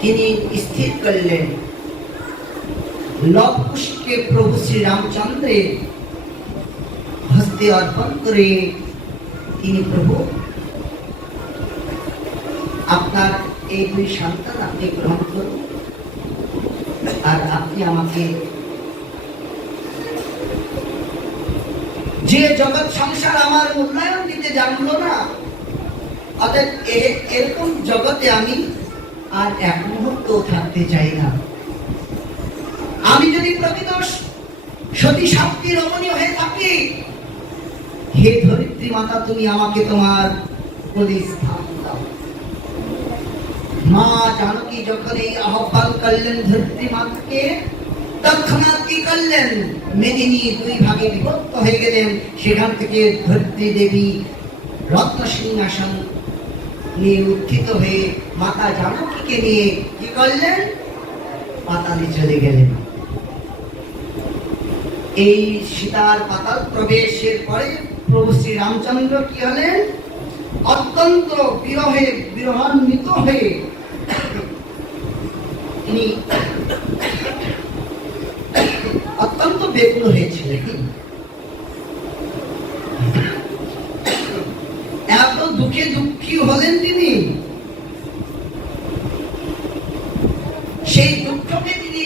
তিনি স্থির করলেন লব কুশকে প্রভু শ্রী রামচন্দ্রের হস্তে অর্পণ করে, তিনি প্রভু আপনার এই দুই সন্তান আপনি গ্রহণ করুন, আর আপনি আমাকে যে জগৎ সংসার আমার মূল্যায়ন দিতে জানলো না, অর্থাৎ এরকম জগতে আমি আর এক মুহূর্ত থাকতে চাই না। আমি যদি প্রকৃত সতী সাধ্যী রমণী হয়ে থাকি, হে ধরিত্রী মাতা, তুমি আমাকে তোমার কোলে স্থান দাও। মা জানকী যখন এই আহ্বান করলেন ধরিত্রী মাতাকে, তৎক্ষণাৎ কি করলেন? মেদিনী দুই ভাগে বিভক্ত হয়ে গেলেন। সেখান থেকে ধরিত্রী দেবী রত্ন সিংহাসন নিয়ে উত্থিত হয়ে মাতা জানকীকে নিয়ে কি করলেন? পাতালে চলে গেলেন। এই সীতার পাতাল প্রবেশের পরে প্রভু শ্রী রামচন্দ্র কি হলেন? অত্যন্ত বিরহান্বিত হয়ে তিনি অত্যন্ত ব্যাকুল হয়েছিলেন। এত দুঃখে দুঃখী হলেন তিনি। সেই দুঃখকে তিনি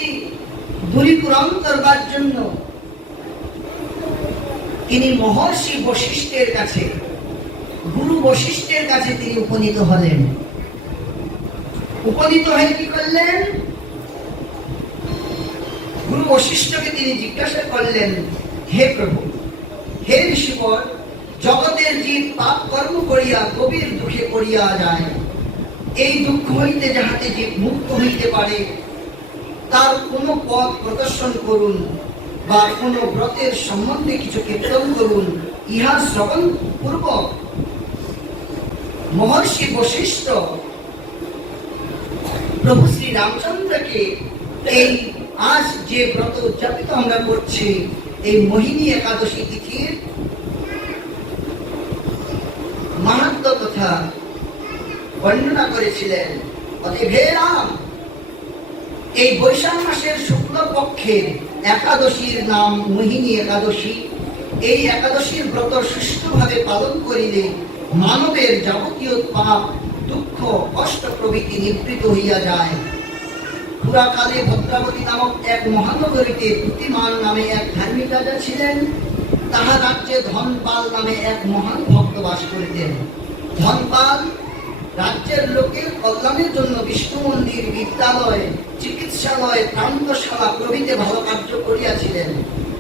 দূরীকরণ করবার জন্য তিনি মহর্ষি বশিষ্ঠের কাছে, গুরু বশিষ্ঠের কাছে তিনি উপনীত হলেন। উপনীত হয়ে কি করলেন? গুরু বশিষ্ঠকে তিনি জিজ্ঞাসা করলেন, হে প্রভু, হে ঋষিবর, জগতের জীব পাপ কর্ম করিয়া গভীর দুঃখে পড়িয়া যায়, এই দুঃখ হইতে যাহাতে জীব মুক্ত হইতে পারে, তার কোন পথ প্রদর্শন করুন, বা কোন ব্রতের সম্বন্ধে কিছু কীর্তন করুন, ইহা শ্রবণ পূর্বক মহর্ষি বশিষ্ঠ প্রভু শ্রী রামচন্দ্রকে এই আজ যে ব্রত উদযাপিত আমরা করছি, এই মোহিনী একাদশী তিথির মাহাত্ম্য কথা বর্ণনা করেছিলেন। অতএব হে রাম, এই বৈশাখ মাসের শুক্ল পক্ষের একাদশীর নাম মোহিনী একাদশী। এই একাদশীর ব্রত সুষ্ঠুভাবে পালন করিলে মানবের যাবতীয় পাপ, দুঃখ, কষ্ট প্রভৃতি নিবৃত হইয়া যায়। পুরাকালে ভদ্রাবতী নামক এক মহানগরীতে দ্যুতিমান নামে এক ধার্মিক রাজা ছিলেন। তাহার রাজ্যে ধনপাল নামে এক মহান ভক্ত বাস করিতেন। ধনপাল রাজ্যের লোকের কল্যাণের জন্য বিষ্ণু মন্দির, বিদ্যালয়, চিকিৎসালয়, প্রান্তশালা প্রভৃতি ভালো কার্য করিয়াছিলেন।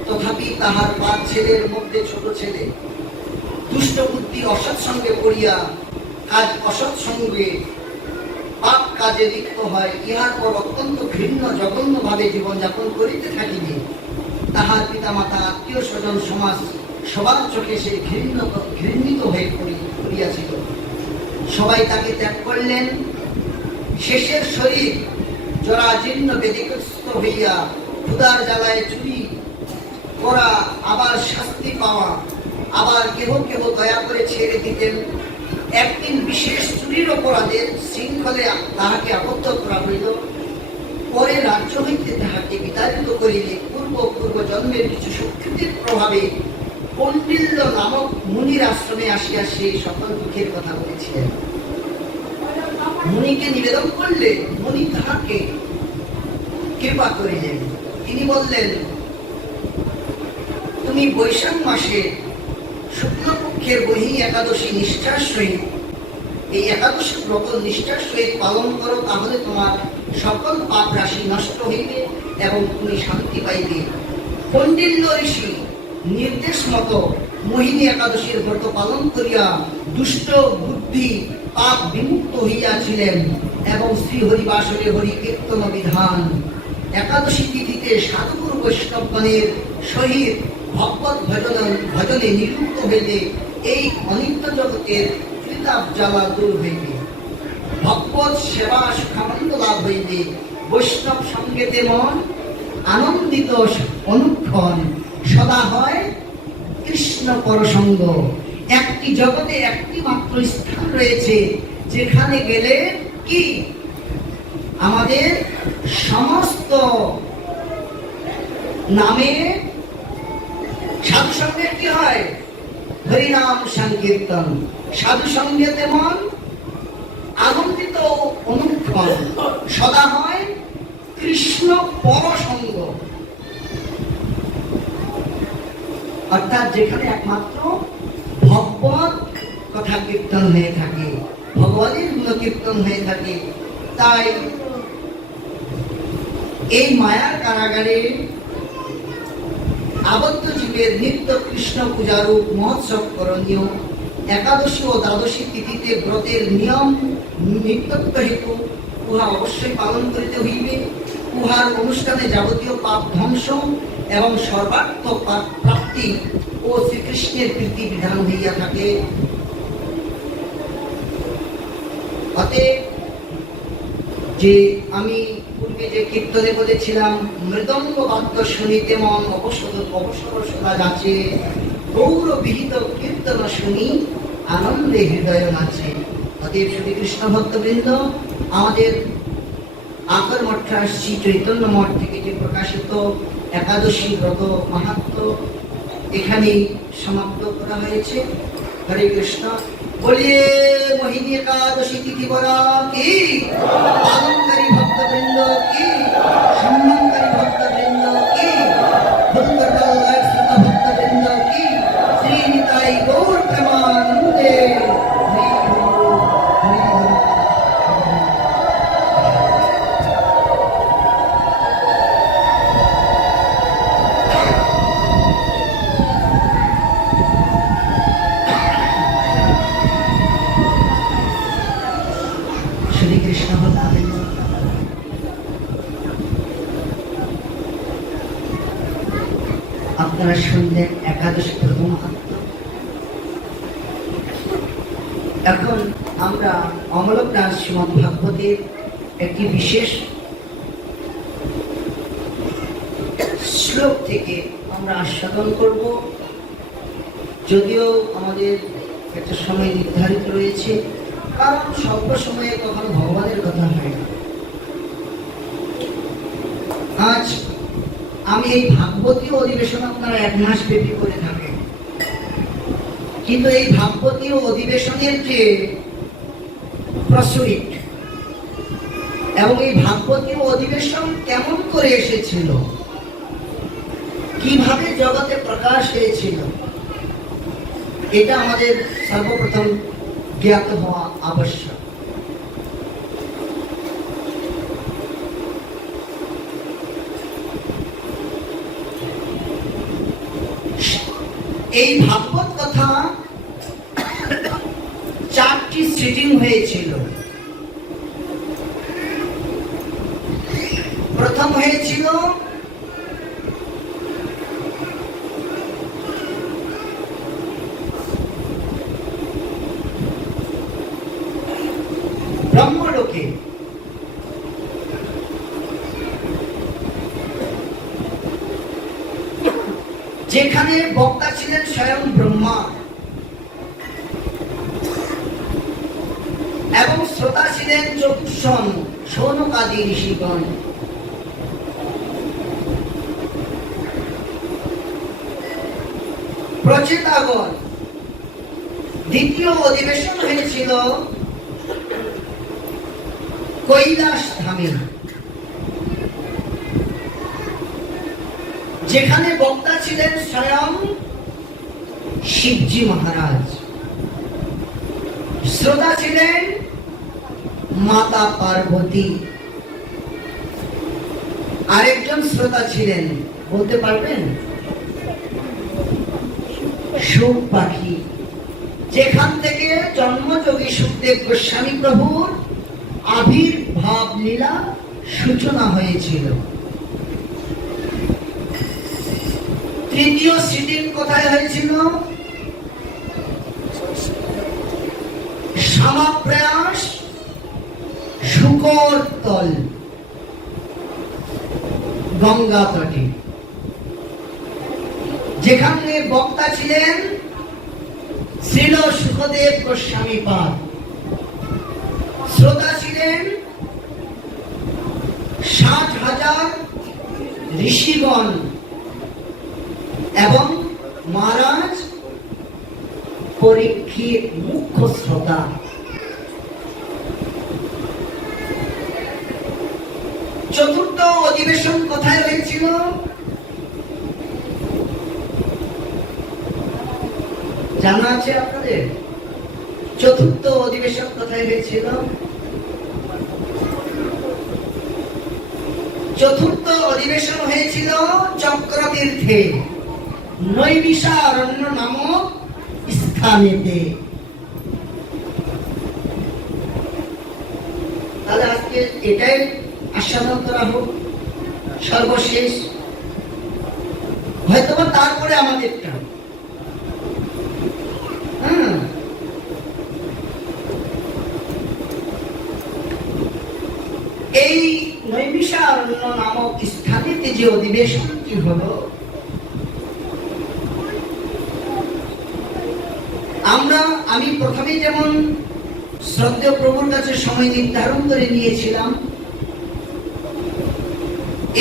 তথাপি তাহার 5 ছেলের মধ্যে ছোট ছেলে দুষ্ট বুদ্ধি অসৎসঙ্গে পড়িয়া অসৎসঙ্গে পাপ কাজে লিপ্ত হয়। ইহার পর অত্যন্ত ঘৃণ্য জঘন্য ভাবে জীবনযাপন করিতে থাকিবে। তাহার পিতা মাতা, আত্মীয় স্বজন, সমাজ সবার চোখে সে ঘৃণিত হয়ে পড়িয়াছিল। সবাই তাকে ত্যাগ করলেন। শেষের শরীর জরাজীর্ণ বেদিগ্রস্ত হইয়া ক্ষুধার জ্বালায় চুরি করা, আবার শাস্তি পাওয়া, আবার কেহ কেহ দয়া করে ছেড়ে দিতেন। একদিন বিশেষ চুরির অপরাধের শৃঙ্খলে তাহাকে আবদ্ধ করা হইল। পরে রাজ্য হইতে তাহাকে বিতাড়িত করিলে পূর্ব জন্মের কিছু সুকৃতির প্রভাবে কৌণ্ডিল্য নামক মুনির আশ্রমে আসিয়া সেই সকল দুঃখের কথা বলেছিলেন। মুনিকে নিবেদন করলে মুনি তাহাকে কৃপা করিলেন। তিনি বললেন, তুমি বৈশাখ মাসে শুক্লপক্ষের মোহিনী একাদশী নিষ্ঠার সহিত, এই একাদশী ব্রত নিষ্ঠার সহিত পালন করো, তাহলে তোমার সকল পাপ রাশি নষ্ট হইবে এবং তুমি শান্তি পাইবে। কৌণ্ডিল্য ঋষি নির্দেশ মতো মোহিনী একাদশীর ব্রত পালন করিয়া দুষ্ট বুদ্ধি পাপ বিমুক্ত হইয়াছিলেন এবং শ্রীহরি বাসরে হরি কীর্তন বিধান। একাদশী তিথিতে সাধুগুরু বৈষ্ণবগণের সহিত ভগবত ভজনে নিযুক্ত হইলে এই অনিত্য জগতের ত্রিতাপ জ্বালা দূর হইবে, ভগবত সেবা সুখানন্দ লাভ হইবে। বৈষ্ণব সঙ্গেতে মন আনন্দিত অনুক্ষণ, সদা হয় কৃষ্ণ পরসঙ্গ। একটি জগতে একটি মাত্র স্থান রয়েছে, যেখানে গেলে কি আমাদের সমস্ত নামে সাধু সঙ্গে কি হয়? হরিনাম সংকীর্তন। সাধু সঙ্গেতে মন আনন্দিত অনুক্ষণ, সদা হয় কৃষ্ণ পরসঙ্গ। অর্থাৎ যেখানে একমাত্র ভগবত কথা কীর্তন হয়ে থাকে, ভগবানের গুণ কীর্তন হয়ে থাকে, তাই এই মায়ার কারাগারে আবদ্ধ জীবের নিত্য কৃষ্ণ পূজারূপ মহোৎসব করণীয়। একাদশী ও দ্বাদশী তিথিতে ব্রতের নিয়ম নিত্যত্ব হেতু উহা অবশ্যই পালন করিতে হইবে। উহার অনুষ্ঠানে যাবতীয় পাপ ধ্বংস এবং সর্বার্থ প্রাপ্তি ও শ্রীকৃষ্ণের প্রীতি বিধান হইয়া থাকে। অতএব যে আমি পূর্বে যে কীর্তনে বলেছিলাম, মৃদঙ্গ বাদ্য শুনিতে মন অবসর শোনা যাচ্ছে, গৌর বিহিত কীর্তন শুনি আনন্দে হৃদয় নাচে। অতএব শ্রীকৃষ্ণ ভক্তবৃন্দ, আমাদের আকর মঠা শ্রী চৈতন্য মঠ থেকে যে প্রকাশিত একাদশী ব্রত মাহাত্ম্য এখানেই সমাপ্ত করা হয়েছে। হরে কৃষ্ণ। বলিয়ে মোহিনী একাদশী তিথি বরা কি, পালনকারী ভক্তবৃন্দ কি, সম্মানকারী ভক্তবৃন্দ কি, ভক্তবৃন্দ কি, শ্রী নিতাই গৌর প্রেমানন্দে। আপনারা শুনলেন একাদশী ব্রত মাহাত্ম্য। এখন আমরা অমলপ্রাণ শ্রীমদ্ ভাগবতের একটি বিশেষ শ্লোক থেকে আমরা আস্বাদন করব। যদিও আমাদের একটা সময় নির্ধারিত রয়েছে, কারণ স্বল্প সময়ে কখনো ভগবানের কথা হয় না। আজ আমি এই ভাগবতীয় অধিবেশন আপনারা 1 মাস ব্যাপী করে থাকেন, কিন্তু এই ভাগবতীয় অধিবেশনের যে প্রসূরিট এবং এই ভাগবতীয় অধিবেশন কেমন করে এসেছিল, কিভাবে জগতে প্রকাশ হয়েছিল, এটা আমাদের সর্বপ্রথম জ্ঞাত হওয়া আবশ্যক। এই ভাগবত কথা 4টি সিটিং হয়েছিল। প্রথম হয়েছিল ব্রহ্মলোকে, যেখানে বক্তা ছিলেন স্বয়ং ব্রহ্মা এবং শ্রোতা ছিলেন চতুষ্ষণ শৌনকাদি ঋষিগণ। প্রচেতাগণ। দ্বিতীয় অধিবেশন হয়েছিল কৈলাস ধামে, যেখানে বক্তা ছিলেন স্বয়ং শিবজি মহারাজ, শ্রোতা ছিলেন মাতা পার্বতী, আরেকজন শ্রোতা ছিলেন, বলতে পারবেন? সুখ পাখি, যেখান থেকে জন্মযোগী সুখদেব গোস্বামী প্রভুর আবির্ভাব লীলা সূচনা হয়েছিল। তৃতীয় সিটিং কোথায় হয়েছিল? সমাপ্রয়াস শুকরতল, গঙ্গা তটে, যেখানে বক্তা ছিলেন শ্রীল সুখদেব গোস্বামী পাদ, শ্রোতা ছিলেন 60,000 ঋষিগণ এবং মহারাজ পরীক্ষিত মুখ্য শ্রোতা। চতুর্থ অধিবেশন কোথায় হয়েছিল? জানা আছে আপনাদের? চতুর্থ অধিবেশন কোথায় হয়েছিল? চতুর্থ অধিবেশন হয়েছিল চক্রতীর্থে নৈমিষারণ্য নামক স্থানেতে। তাহলে আজকে এটাই আস্বাদন করা হোক সর্বশেষ, হয়তোবা তারপরে আমাদেরটা। এই নৈমিষারণ্য নামক স্থানেতে যে অধিবেশনটি হলো, আমি প্রথমে যেমন শ্রদ্ধেয় প্রভুর কাছে সময় নির্ধারণ করে নিয়েছিলাম,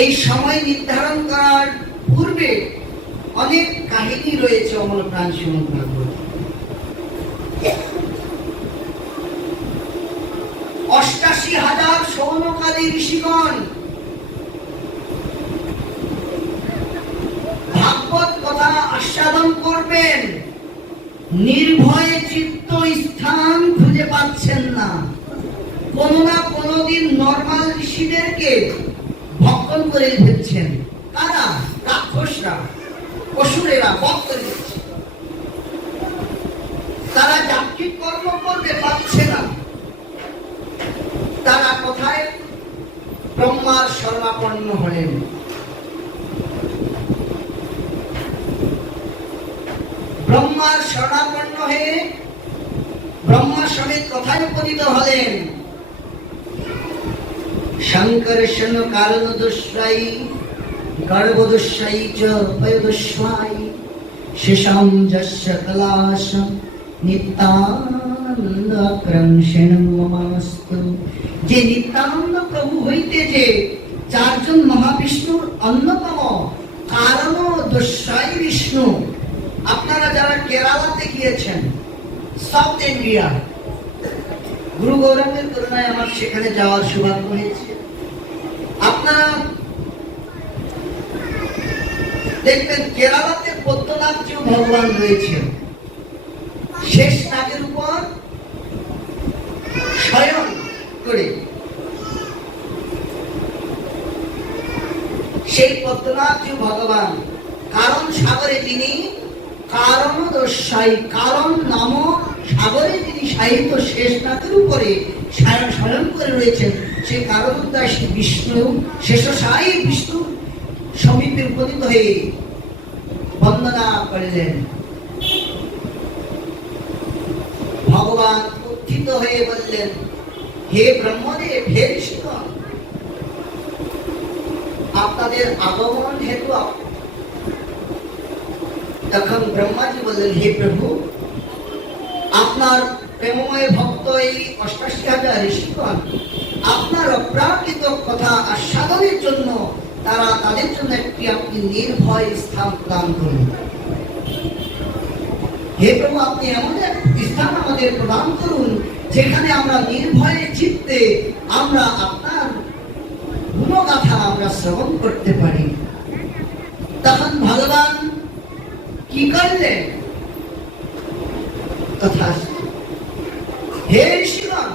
এই সময় নির্ধারণ করার পূর্বে অনেক কাহিনী রয়েছে অমল প্রাণ শ্রীমদ ভাগবত। ৮৮,০০০ সৌনকালী ঋষিগণ ভাগবত কথা আস্বাদন করবেন, নির্ভয়ে চিত্ত স্থান খুঁজে পাচ্ছেন না। কোনো না কোনোদিন নরমাল ঋষিদেরকে ভক্ষণ করে ফেলছেন। কারা? রাক্ষসরা, অসুরেরা ভক্ষণ দিচ্ছে। তারা যান্ত্রিক কর্ম করতে পারছে না। তারা কোথায়? ব্রহ্মার শরণাপন্ন হলেন। ব্রহ্মার শরণাপন্ন হয়ে ব্রহ্মা সমেত কোথায় উপনীত হলেন? শঙ্কর্ষণ কারণদোষাই গর্ভদোষাই চ পয়দোষাই শেষাম যস্য কলাশ নিত্যানন্দ ক্রংশেণ মমাস্তু। যে নিত্যানন্দ প্রভু হইতে যে চারজন মহাবিষ্ণুর অন্যতম কারণদোষাই বিষ্ণু। আপনারা যারা কেরালাতে গিয়েছেন, সাউথ ইন্ডিয়া, গুরু গৌরাঙ্গের করুণায় আমার সেখানে যাওয়ার সৌভাগ্য হয়েছে। আপনারা দেখবেন কেরালাতে পদ্মনাথ যে ভগবান রয়েছেন, শেষ নাগের উপর শয়ন করে সেই পদ্মনাথ যে ভগবান কারণ সাগরে তিনি কারণদোষাই, কারণ নামক সাগরে তিনি সাহিত্য শেষ নাগের উপরে শয়ন করে রয়েছেন। সেই কারণোদ্দাসী বিষ্ণু শেষশায়ী বিষ্ণু সমীপে উপনীত হয়ে বন্দনা করলেন। ভগবান উত্থিত হয়ে বললেন, হে ব্রহ্মদেব, হে ঋষিগণ, আপনাদের আগমন হেতু। তখন ব্রহ্মাজি বললেন, হে প্রভু, আপনার প্রেমময় ভক্ত এই ৮৮,০০০ ঋষিগণ আপনার অপ্রাকৃত কথা আস্বাদনের জন্য তাদের জন্য একটি আপনি নির্ভয় স্থান প্রদান করুন। হে প্রভু, আপনি এমন এক স্থান আমাদের প্রদান করুন যেখানে আমরা নির্ভয়ে চিত্তে আমরা আপনার গুণগাথা আমরা শ্রবণ করতে পারি। তখন ভগবান কি করলেন? তথাস্তু। হে ঋষিগণ,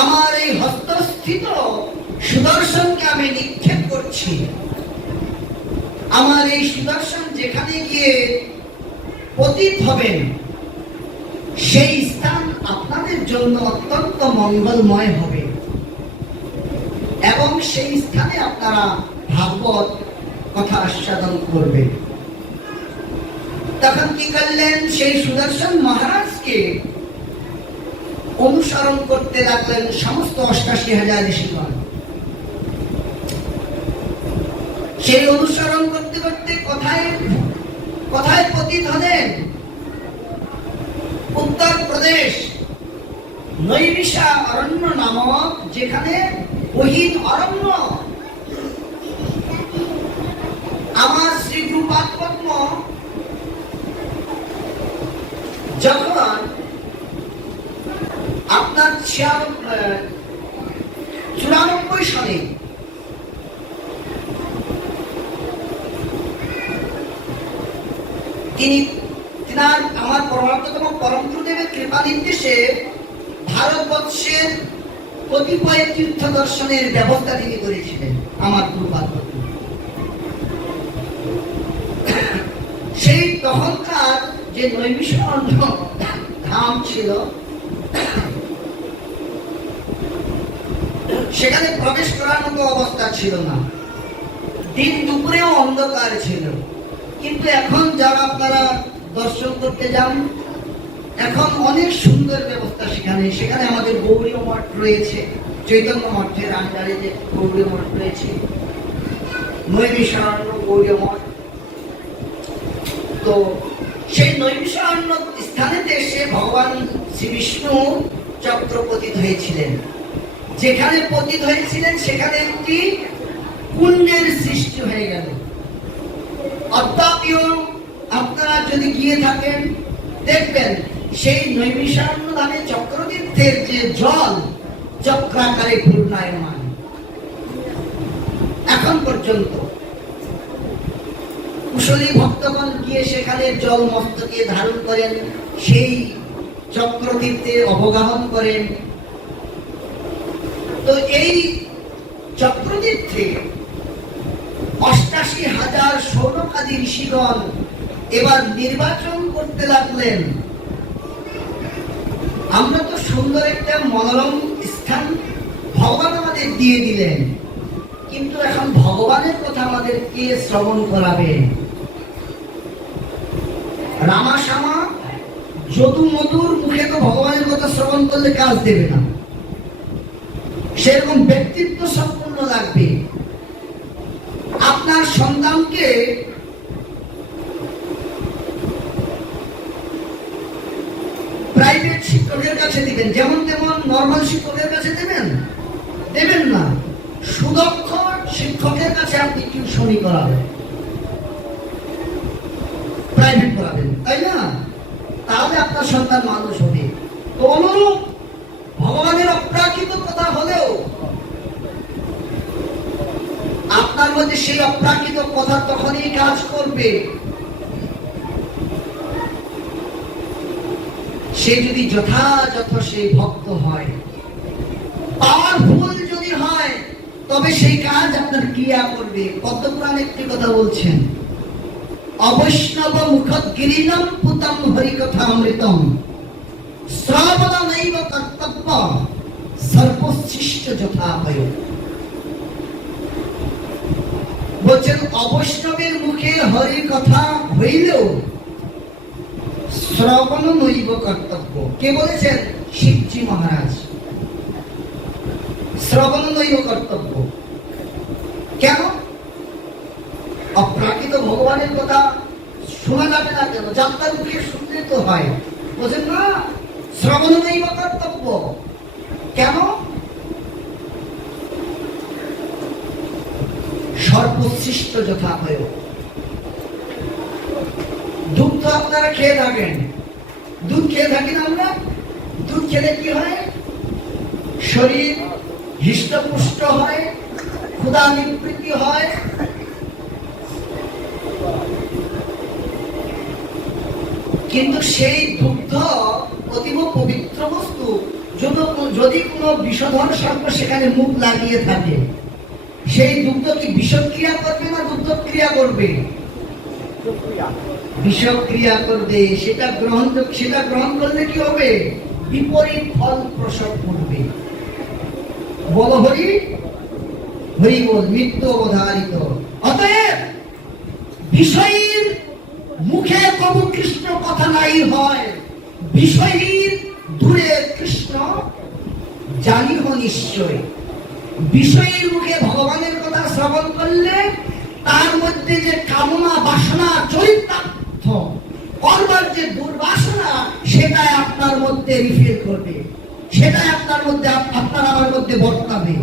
আমার এই হস্তস্থিত সুদর্শনকে আমি নিক্ষেপ করছি। আমার এই সুদর্শন যেখানে গিয়ে পতিত হবেন, সেই স্থান আপনাদের জন্য অত্যন্ত মঙ্গলময় হবে এবং সেই স্থানে আপনারা ভাগবত কথা আস্বাদন করবেন। তখন কি করলেন? সেই সুদর্শন মহারাজকে অনুসরণ করতে লাগলেন সমস্ত ৮৮,০০০ ঋষিগণ। সেই অনুসরণ করতে করতে কোথায় কোথায় পতিত হলেন? উত্তর প্রদেশ নৈমিষা অরণ্য নামক, যেখানে গহীন অরণ্য। আমার শ্রী গুরুপাদ পদ্ম যখন আপনার ৯৪ সালে আমার পরমাত্মতম পরম গুরুদেবের কৃপা নির্দেশে ভারতবর্ষের কতিপয় তীর্থ দর্শনের ব্যবস্থা তিনি করেছিলেন আমার গুরুপাত্র। সেই তখনকার যে নৈমিষারণ্য ধাম ছিল, সেখানে প্রবেশ করার মতো অবস্থা ছিল না, দিন দুপুরেও অন্ধকার ছিল। কিন্তু এখন যারা আপনারা দর্শন করতে যান, এখন অনেক সুন্দর ব্যবস্থা সেখানে। সেখানে আমাদের গৌড়ীয় মঠ রয়েছে, চৈতন্য মঠের আন্ডারে যে গৌড়ীয় মঠ রয়েছে, নৈমিষারণ্য গৌড়ীয় মঠ। তো সেই নৈমিষারণ্য স্থানেতে এসে ভগবান শ্রী বিষ্ণু চক্র পতিত হয়েছিলেন। যেখানে পতিত হয়েছিলেন সেখানে একটি কুণ্ডের সৃষ্টি হয়ে গেল। অদ্যাপিও আপনারা যদি গিয়ে থাকেন দেখবেন সেই নৈমিষারণ্য নামে চক্রতীর্থের যে জল চক্রাকারে ঘূর্ণায়মান এখন পর্যন্ত। কুশলী ভক্তগণ গিয়ে সেখানে জল মস্তকে ধারণ করেন, সেই চক্রতীর্থে অবগাহন করেন। তো এই চক্রতীর্থে ৮৮,০০০ সৌনকাদি ঋষিগণ এবার নির্বাচন করতে লাগলেন। আমরা তো সুন্দর একটা মনোরম স্থান ভগবান আমাদের দিয়ে দিলেন, কিন্তু এখন ভগবানের কথা আমাদেরকে শ্রবণ করাবে। রামাশ্যামা যদু মধুর মুখে তো ভগবানের কথা শ্রবণ করলে কাজ দেবে না, সেরকম ব্যক্তিত্ব সম্পূর্ণ লাগবে। আপনার সন্তানকে প্রাইভেট শিক্ষকের কাছে দিবেন, যেমন তেমন নর্মাল শিক্ষকের কাছে দেবেন না। সুদক্ষ শিক্ষকের কাছে আপনি টিউশনি করাবেন, প্রাইভেট করাবেন, তাই না? তাহলে আপনার সন্তান মানুষ হবে। তো অনুরূপ ভগবানের অপ্রাকৃত কথা হলেও আপনার মধ্যে সেই অপ্রাকৃত কথা তখনই কাজ করবে সে যদি যথাযথ সেই ভক্ত হয়। পাওয়ারফুল যদি হয় তবে সেই কাজ আপনার ক্রিয়া করবে। পদ্মপুরাণ একটি কথা বলছেন, অবৈষ্ণব মুখগিরিনম পুতম হরিকথামৃতম শ্রাবণ নৈব কর্তব্য সর্বশিষ্ট যথাভয়। বলছেন অবৈষ্ণবের মুখে হরি কথা হইলেও শ্রবণ নৈব কর্তব্য। কে বলেছেন? শিবজি মহারাজ। শ্রবণ নৈব কর্তব্য কেন? অপ্রাকৃত ভগবানের কথা শোনা যাবে না কেন? যাত্রার মুখে শুনলে তো হয়। বলছেন না, শ্রবণ নৈব কর্তব্য কেন? সর্বশ্রেষ্ঠ যথাভয়। দুধ তো আপনারা খেয়ে থাকেন, দুধ খেয়ে থাকি না আমরা? দুধ খেলে কি হয়? শরীর হৃষ্টপুষ্ট হয়, ক্ষুধা নিবৃত্তি হয়। কিন্তু সেই দুগ্ধ অতীব পবিত্র বস্তু, যদি কোনো বিষধর সর্প সেখানে মুখ লাগিয়ে থাকে, সেই দুগ্ধ কি বিষক্রিয়া করবে না দুগ্ধক্রিয়া করবে? বিষক্রিয়া করবে। সেটা গ্রহণ করলে কি হবে? বিপরীত ফল প্রসব করবে। বল হরি হরি বল, মৃত্যু অবধারিত। অতএব বিষয়ীর মুখে কবু কৃষ্ণ কথা নাই হয়, বিষয়ীর দূরে কৃষ্ণ জানিহ নিশ্চয়। বিষয়ীর মুখে ভগবানের কথা শ্রবণ করলে তার মধ্যে যে কামনা বাসনা চরিতার্থ করবার যে দুর্বাসনা, সেটাই আপনার মধ্যে রিফিল করবে, সেটাই আপনার মধ্যে আপনার আমার মধ্যে বর্তাবে।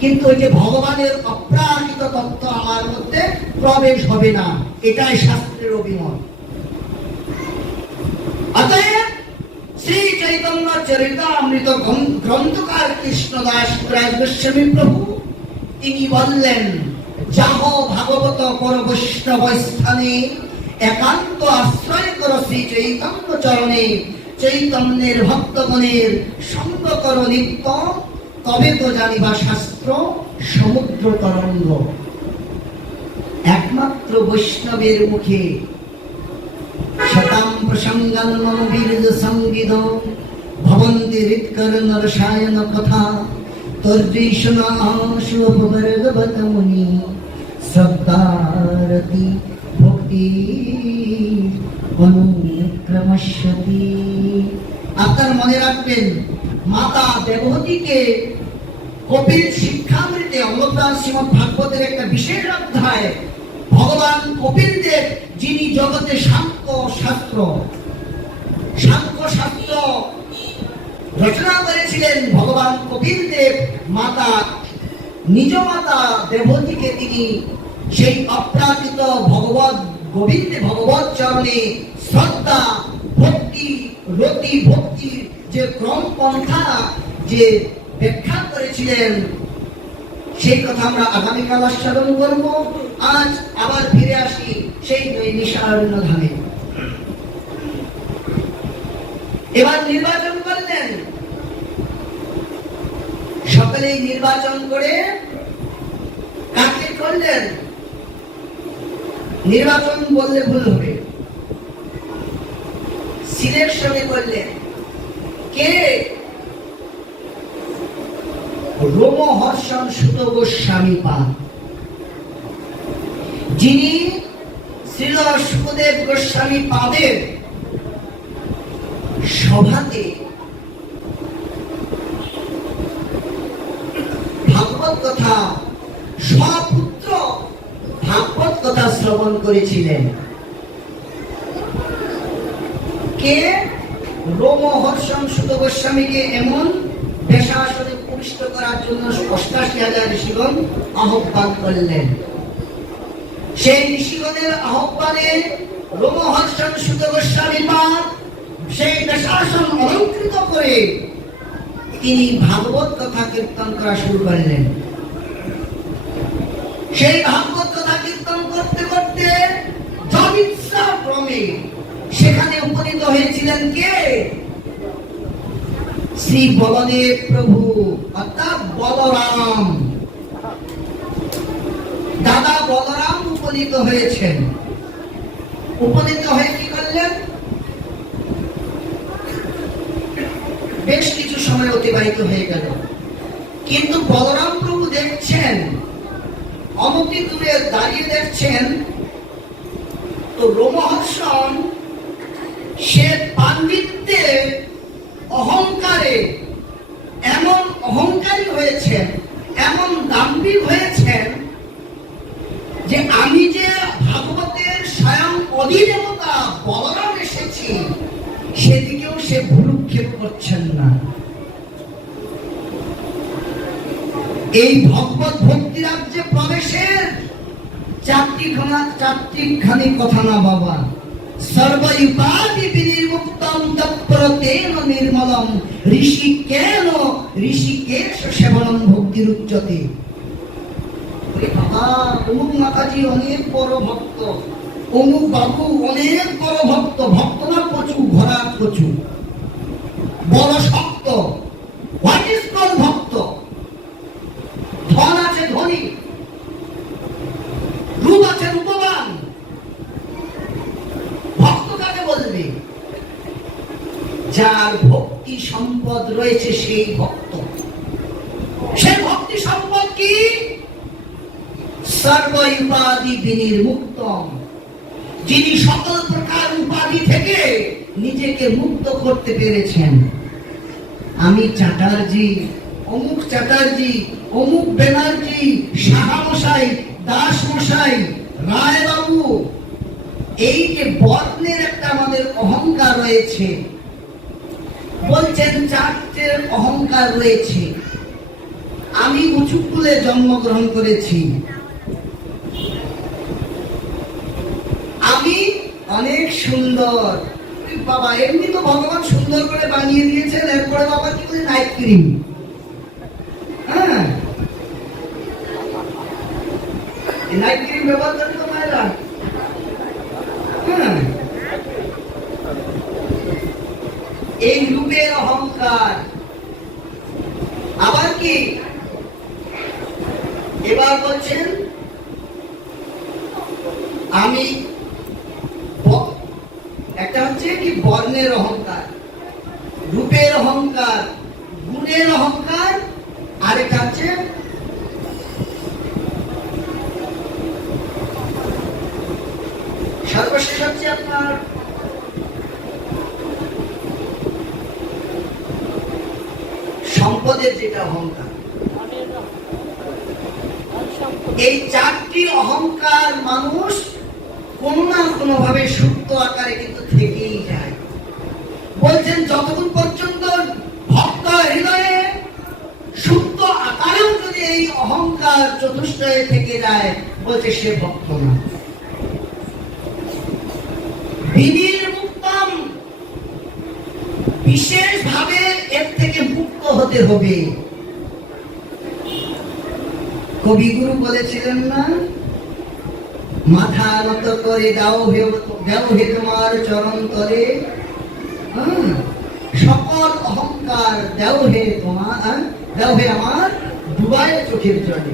কিন্তু ওই যে ভগবানের অপ্রাকৃত তত্ত্ব আমার মধ্যে প্রবেশ হবে না, এটাই শাস্ত্রের অভিমত। অতএব শ্রী চৈতন্য চরিতামৃত গ্রন্থকার কৃষ্ণদাস রাজ গোস্বামী প্রভু তিনি বললেন, যাহ ভাগবত পর বৈষ্ণব স্থানে একান্ত আশ্রয় কর শ্রী চৈতন্য চরণে, চৈতন্যের ভক্তগণের সঙ্গ কর নিত্য, তবে তো জানিবা শাস্ত্র সমুদ্র তরঙ্গ। একমাত্র বৈষ্ণবের মুখে শতাম প্রসঙ্গান মম বীর্য সংবিদ ভবন্তি হৃৎকর্ণ রসায়ন কথা তর্জৈষণা শুভবর্গবত মুনি শ্রদ্ধারতি ভক্তি অনুক্রমস্যতি। আপনার মনে রাখবেন, মাতা দেবহূতিকে কপিল শিক্ষামৃতে অমরদাস শ্রীমদ্ ভাগবতের একটা বিশেষ অধ্যায় ভগবান কপিল দেব, যিনি জগতে সাংখ্য শাস্ত্র রচনা করেছিলেন, ভগবান কপিল দেব নিজ মাতা দেবহূতিকে তিনি সেই অপ্রাকৃত ভগবত চরণে শ্রদ্ধা ভক্তি রতি ভক্তির যে ক্রম পন্থা যে ব্যাখ্যা করেছিলেন, সেই কথা আমরা আগামীকাল আস্বাদন করব। আজ আবার ফিরে আসি সেই নৈমিষারণ্য ধামে। এবার নির্বাচন করলেন, সকলেই নির্বাচন করে কাকে করলেন? নির্বাচন বললে ভুল হবে, সিলেকশনে করলেন। কে? রোমহর্ষণ সুত গোস্বামী পাদ, যিনি শ্রীল সুখদেব গোস্বামী পাদের সভাতে ভাগবত কথা স্বপুত্র ভাগবত কথা শ্রবণ করেছিলেন। কে? রোমহর্ষণ সুত গোস্বামীকে এমন বেশাসনে পুষ্ট করার জন্য ৮৮,০০০ ঋষিগণ আহ্বান করলেন। সেই ঋষিগণের আহ্বানে রোমহর্ষণ সুত গোস্বামী পাদ সেই বেশাসন অলঙ্কৃত করে তিনি ভাগবত কথা কীর্তন করা শুরু করলেন। সেই ভাগবত কথা কীর্তন করতে করতে যদিচ্ছা ক্রমে সেখানে উপনীত হয়েছিলেন কে? শ্রী বলদেব প্রভু, অর্থাৎ বলরাম। দাদা বলরাম উপনীত হয়েছেন। উপনীত হয়ে কি করলেন? বেশ কিছু সময় অতিবাহিত হয়ে গেল, কিন্তু বলরাম প্রভু দেখছেন, অনতি দূরে দাঁড়িয়ে দেখছেন, তো রোমহর্ষণ সে পাণ্ডিত্যে অহংকারে এমন অহংকারী হয়েছেন, এমন দাম্ভিক হয়েছেন যে আমি যে ভাগবতের স্বয়ং অধিদেবতা বলরাম এসেছি সেদিকেও সে ভ্রুক্ষেপ করছেন না। এই ভগবত ভক্তি রাজ্যে প্রবেশের চারটিখানি কথা না বাবা। সর্বৈপাদি বিনির্মুক্তম তৎপরতেন নির্মলম ঋষিকেশ সেবনম ভক্তির উচ্চতে। বাবা, অমুক মাতাজি অনেক বড় ভক্ত, অমুক বাবু অনেক বড় ভক্ত, ভক্ত না কচু, ঘোড়া কচু, বড় শক্ত। হোয়াট ইজ কল ভক্ত? ধন আছে ধনী, রূপ আছে রূপবান। ভক্ত কাকে বলবে? যার ভক্তি সম্পদ রয়েছে সেই ভক্ত। সেই ভক্তি সম্পদ কি? সর্বউপাধি বিনির্মুক্তম, যিনি সকল প্রকার উপাধি থেকে নিজেকে মুক্ত করতে পেরেছেন। আমি চ্যাটার্জি, অমুক চ্যাটার্জি, অমুক ব্যানার্জি, সাহামশাই, দাসমশাই, রায়বাবু, এই যে বর্ণের একটা আমাদের অহংকার রয়েছে, বলছেন চারটে অহংকার রয়েছে। আমি উঁচু কুলে জন্মগ্রহণ করেছি, আমি অনেক সুন্দর। বাবা, এমনি তো ভগবান সুন্দর করে বানিয়ে দিয়েছেন, এরপরে বাবা কি করে নাইট ক্রিম? হ্যাঁ, নাইট ক্রিম ব্যবহার করেন তো মায়েরা। হ্যাঁ, অহংকার। আবার কি এবার বলছেন আমি, একটা হচ্ছে কি বর্ণের অহংকার, রূপের অহংকার, গুণের অহংকার, আরেকটা হচ্ছে সর্বশেষ হচ্ছে আপনার সম্পদের যেটা অহংকার। এই চারটি অহংকার মানুষ কোনো না কোনো ভাবে সুপ্ত আকারে কিন্তু থেকেই যায়। বলছেন যতক্ষণ পর্যন্ত ভক্ত হৃদয়ে সুপ্ত আকারেও যদি এই অহংকার চতুষ্টয়ে থেকে যায়, বলছে সে ভক্ত না। বিনির্মুক্তম, বিশেষ ভাবে এর থেকে মুক্ত হতে হবে। কবিগুরু বলেছিলেন না, মাথা নত করে দাও হে তোমার চরণ তলে, সকল অহংকার দাও হে তোমার, দাও হে আমার ডুবায় চোখের জলে।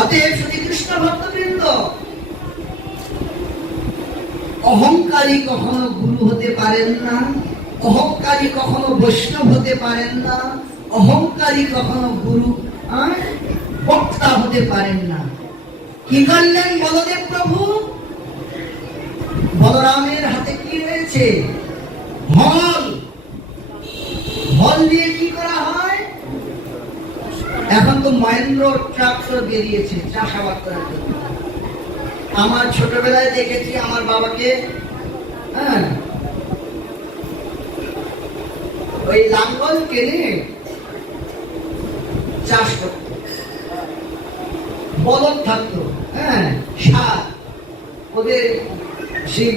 অতএব শ্রীকৃষ্ণ ভক্তবৃন্দ, অহংকারী কখনো গুরু হতে পারেন না, অহংকারী কখনো বৈষ্ণব হতে পারেন না, অহংকারী কখনো গুরু বক্তা হতে পারেন না। কি করলেন বলদেব প্রভু? বলরামের হাতে কি রয়েছে? হল। হল দিয়ে কি করা হয়? এখন তো মহেন্দ্র ট্রাক্টর বেরিয়েছে চাষাবাদ করার জন্য। আমার ছোটবেলায় দেখেছি আমার বাবাকে ওই লাঙ্গল কেনে চাষ করত, বলদ থাকতো, সার ওদের সেই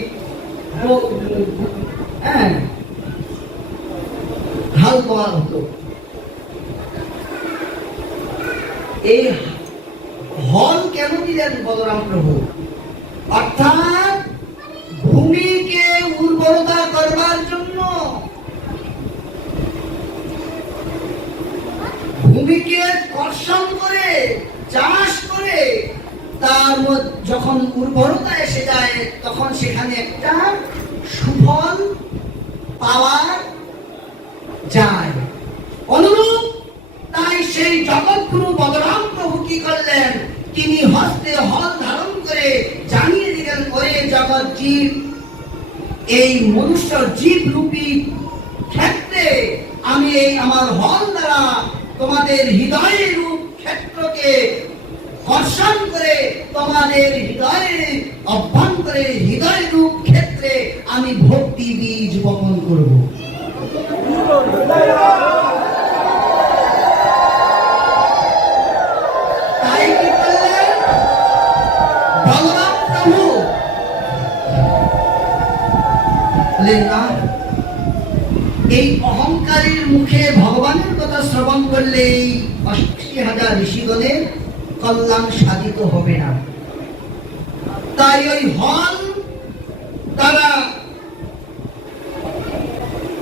হাল বওয়া হতো। এই হল কেন দিলেন বলরাম প্রভু? অর্থাৎ ভূমিকে উর্বরতা করবার জন্য, ভূমিকে কর্ষণ করে চাষ করে তার যখন উর্বরতা এসে যায়, তখন সেখানে একটা সুফল পাওয়া যায়। অনুরূপ তাই সেই জগৎগুরু বলরাম প্রভু কি করলেন? তিনি হস্তে হল ধারণ করে জানিয়ে দিলেন, ওরে জগৎ জীব, এই মনুষ্য জীব রূপী ক্ষেত্রে আমি এই আমার হল দ্বারা তোমাদের হৃদয়ের রূপ ক্ষেত্রকে কর্ষণ করে তোমাদের হৃদয়ের অভ্যন্তরে হৃদয় রূপ ক্ষেত্রে আমি ভক্তি বীজ বপন করব। তাই কি করলেন বলরাম প্রভু? না, এই অহংকারীর মুখে ভগবানের কথা শ্রবণ করলে এই ৮০,০০০ ঋষিগণের কল্যাণ সাধিত হবে না। তাই ওই হল তারা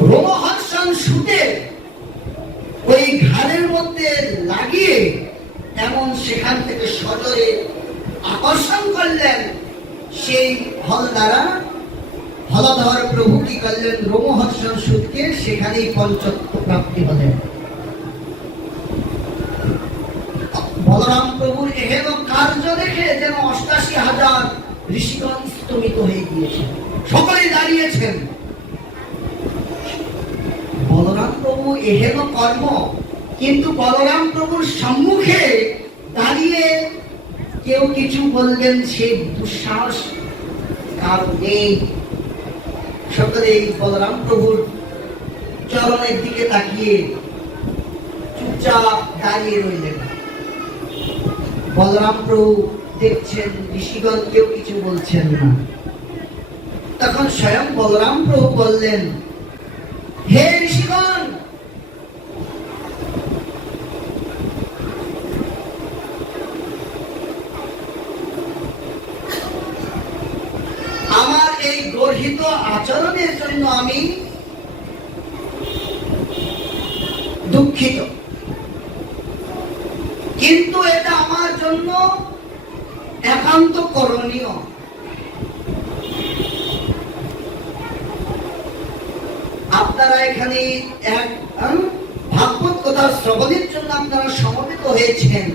রোমহর্ষণ সুতে ওই ঘাড়ের মধ্যে লাগিয়ে এমন সেখান থেকে সজরে আকর্ষণ করলেন। সেই হল দ্বারা হলধর প্রভু কি করলেন? রোমহর্ষণ সুতকে সেখানেই পঞ্চত্ব প্রাপ্তি হলেন। বলরাম প্রভুর এহেন কার্য দেখে যেন ৮৮,০০০ ঋষিগণ স্তমিত হয়ে গিয়েছে, সকলেই দাঁড়িয়েছেন। বলরাম প্রভু এহেন কর্ম, কিন্তু বলরাম প্রভুর সম্মুখে দাঁড়িয়ে কেউ কিছু বলবেন সে দুঃসাহস কার নেই। সকলে বলরাম প্রভুর চরণের দিকে তাকিয়ে চুপচাপ দাঁড়িয়ে রইলেন। বলরাম প্রভু দেখছেন ঋষিগণ কেউ কিছু বলছেন না। তখন স্বয়ং বলরাম প্রভু বললেন, হে ঋষিগণ, আমার এই গর্হিত আচরণের জন্য জন্য আমি দুঃখিত, কিন্তু এটা আমার জন্য একান্ত করণীয়। আপনারা এখানে এক ভাগবত কথা শ্রবণের জন্য আপনারা সমবেত হয়েছেন,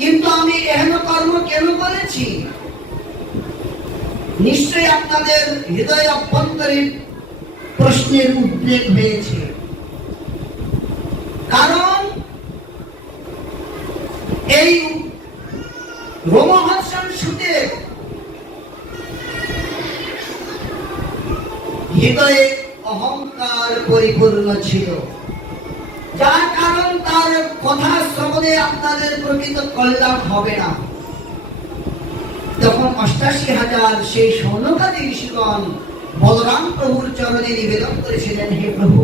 কিন্তু আমি এহেন কর্ম কেন করেছি? নিশ্চয়ই আপনাদের হৃদয় অভ্যন্তরীণ প্রশ্নের উদ্বেগ হয়েছে। কারণ এই রোমহর্ষণ সুদের হৃদয়ে অহংকার পরিপূর্ণ ছিল, যার কারণ তার কথা শ্রবণে আপনাদের প্রকৃত কল্যাণ হবে না। তখন ৮৮,০০০ সেই সৌনকাদি ঋষিগণ বলরাম প্রভুর চরণে নিবেদন করেছিলেন, হে প্রভু,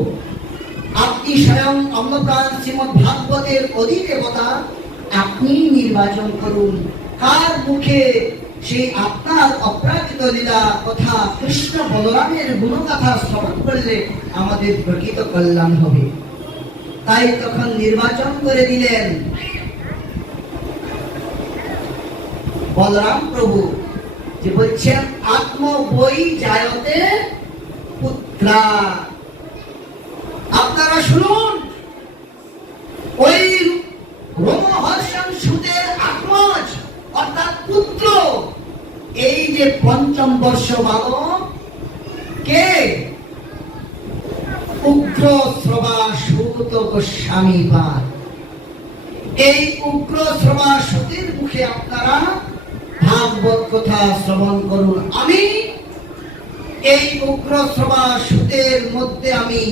আপনি স্বয়ং অন্নপ্রাণ শ্রীমৎ ভাগবতের অধিদেবতা, আপনি নির্বাচন করুন কার মুখে সেই আপনার অপ্রাকৃত লীলা কথা কৃষ্ণ বলরামের গুণকথা শ্রবণ করলে আমাদের প্রকৃত কল্যাণ হবে। তাই তখন নির্বাচন করে দিলেন বলরাম প্রভু, যে বলছেন আত্ম বই জায়তে পুত্রা। আপনারা শুনুন, ওই রোমহর্ষণ সুদের আত্মজ অর্থাৎ পুত্র, এই যে পঞ্চম বর্ষ বালক কে? উগ্র শ্রবা সুত গোস্বামী পাদ। এই উগ্র শ্রবা সুতের মুখে আপনারা ভাগবত কথা শ্রবণ করুন। আমি এই উগ্র শ্রবা সুতের মধ্যে আমি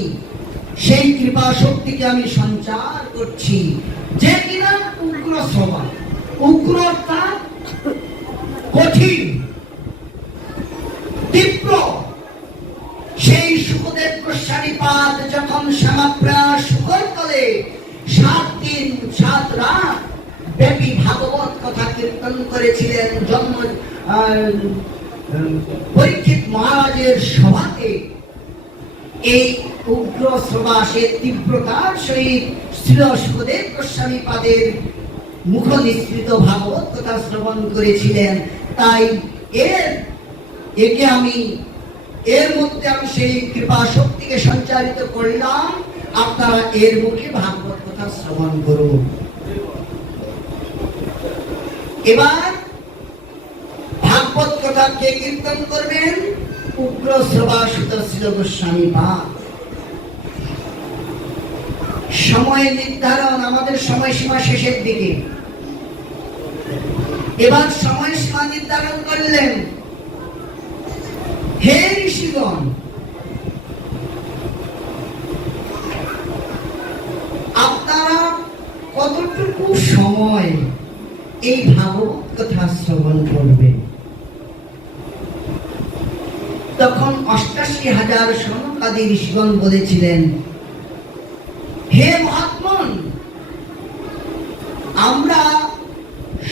সেই কৃপা শক্তিকে আমি সঞ্চার করছি, যে কিনা উগ্র শ্রবা। উগ্রতা কঠিন, তীব্র। সেই সুখদেব গোস্বামী পাদ যখন শ্যামাপ্রাস সুখর তলে ৭ দিন ৭ রাত ব্যাপী ভাগবত কথা কীর্তন করেছিলেন জন্ম পরীক্ষিত মহারাজের সভাতে, এই উগ্র শ্রবাসের তীব্রতার সহিত শ্রী সুখদেব গোস্বামী পাদের মুখ নিঃসৃত ভাগবত কথা শ্রবণ করেছিলেন। তাই একে আমি এর মধ্যে আমি সেই কৃপা শক্তিকে সঞ্চারিত করলাম, আপনারা এর মুখে ভাগবত কথা শ্রবণ করুন। এবার ভাগবত কথা কে কীর্তন করবেন? উগ্র শ্রবা সুত শ্রী গোস্বামী পাদ। সময় নির্ধারণ, আমাদের সময়সীমা শেষের দিকে। এবার সময়সীমা নির্ধারণ করলেন, হে ঋষিগণ, আপনারা কতটুকু সময় এই ভাগবত কথা শ্রবণ করবেন? তখন ৮৮,০০০ সনকাদি ঋষিগণ বলেছিলেন, হে মহাত্মন, আমরা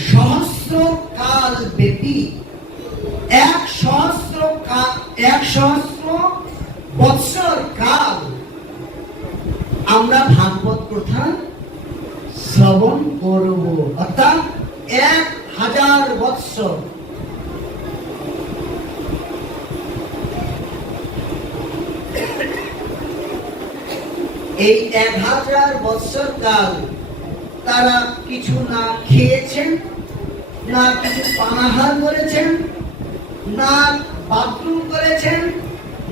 সহস্র কাল ব্যাপী ১০০০ বৎসর কাল আমরা ভাগবত কথা শ্রবণ করব, অর্থাৎ ১০০০ বৎসর। এই ১০০০ বৎসর কাল তারা কিছু না খেয়েছেন, না কিছু পানাহার করেছেন, না বাথরুম করেছেন,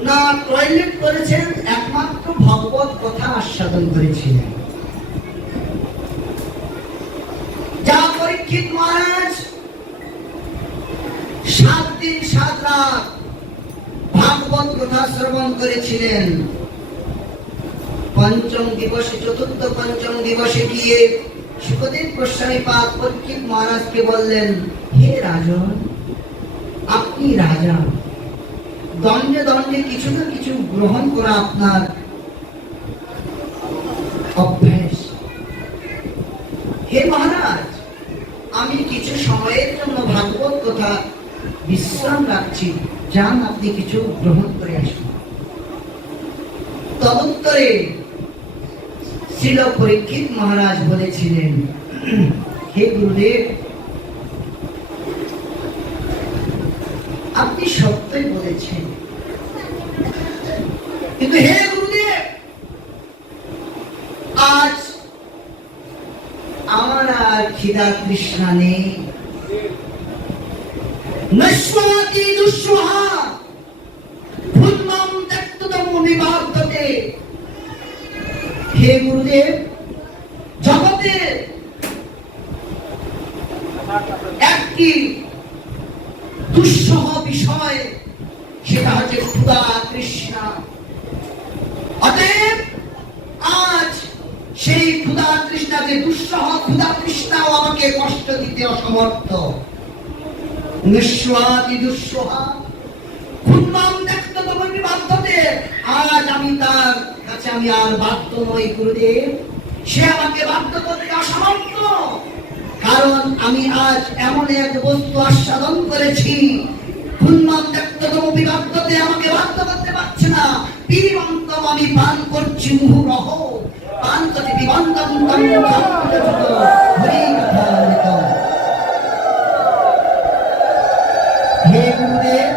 না টয়লেট করেছেন, একমাত্র ভগবত কথা আস্বাদন করেছিলেন। যা পরীক্ষিত মহারাজ ৭ দিন ৭ রাত ভাগবত কথা শ্রবণ করেছিলেন। পঞ্চম দিবসে, চতুর্থ পঞ্চম দিবসে গিয়ে সুখদেব গোস্বামী পাদ পরীক্ষিত মহারাজকে বললেন, হে রাজন, আপনি রাজা, দণ্ডে দণ্ডে কিছু না কিছু গ্রহণ করা আপনার অভ্যাস। হে মহারাজ, আমি কিছু সময়ের জন্য ভাগবত কথা বিশ্রাম রাখছি, যান আপনি কিছু গ্রহণ করে আসুন। করে শ্রীল পরীক্ষিত মহারাজ বলেছিলেন, হে গুরুদেব, আপনি সত্যই বলেছেন, কিন্তু হে গুরুদেব, আজ আমার আর খিদা তৃষ্ণা নেই। নশ্বাতি দুঃসহা ভূন্মাম ত্যক্ততম বিবাদতে। হে গুরুদেব, জগতে একটি দুঃসহ বিষয়, সেটা হচ্ছে ক্ষুধা তৃষ্ণা। অতএব আজ সেই ক্ষুধা তৃষ্ণা, যে দুঃসহ ক্ষুধা তৃষ্ণাও আমাকে কষ্ট দিতে অসমর্থ। নিঃস্বাদি দুঃসহা ভূন্মাম ত্যক্ততম বিবাদতে। আজ আমি তার কাছে আমি আর বাধ্য নই গুরুদেব, সে আমাকে বাধ্য করতে অসমর্থ। কারণ আমি আজ এমন এক বস্তু আস্বাদন করেছি, ভূন্মাম ত্যক্ততম বিবাদতে, আমাকে বাধ্য করতে পারছে না। পিবন্তম, আমি পান করছি মুহুরহ, পান করছি পিবন্তম তম সন্তযুত হরিকথামৃত। হে গুরুদেব,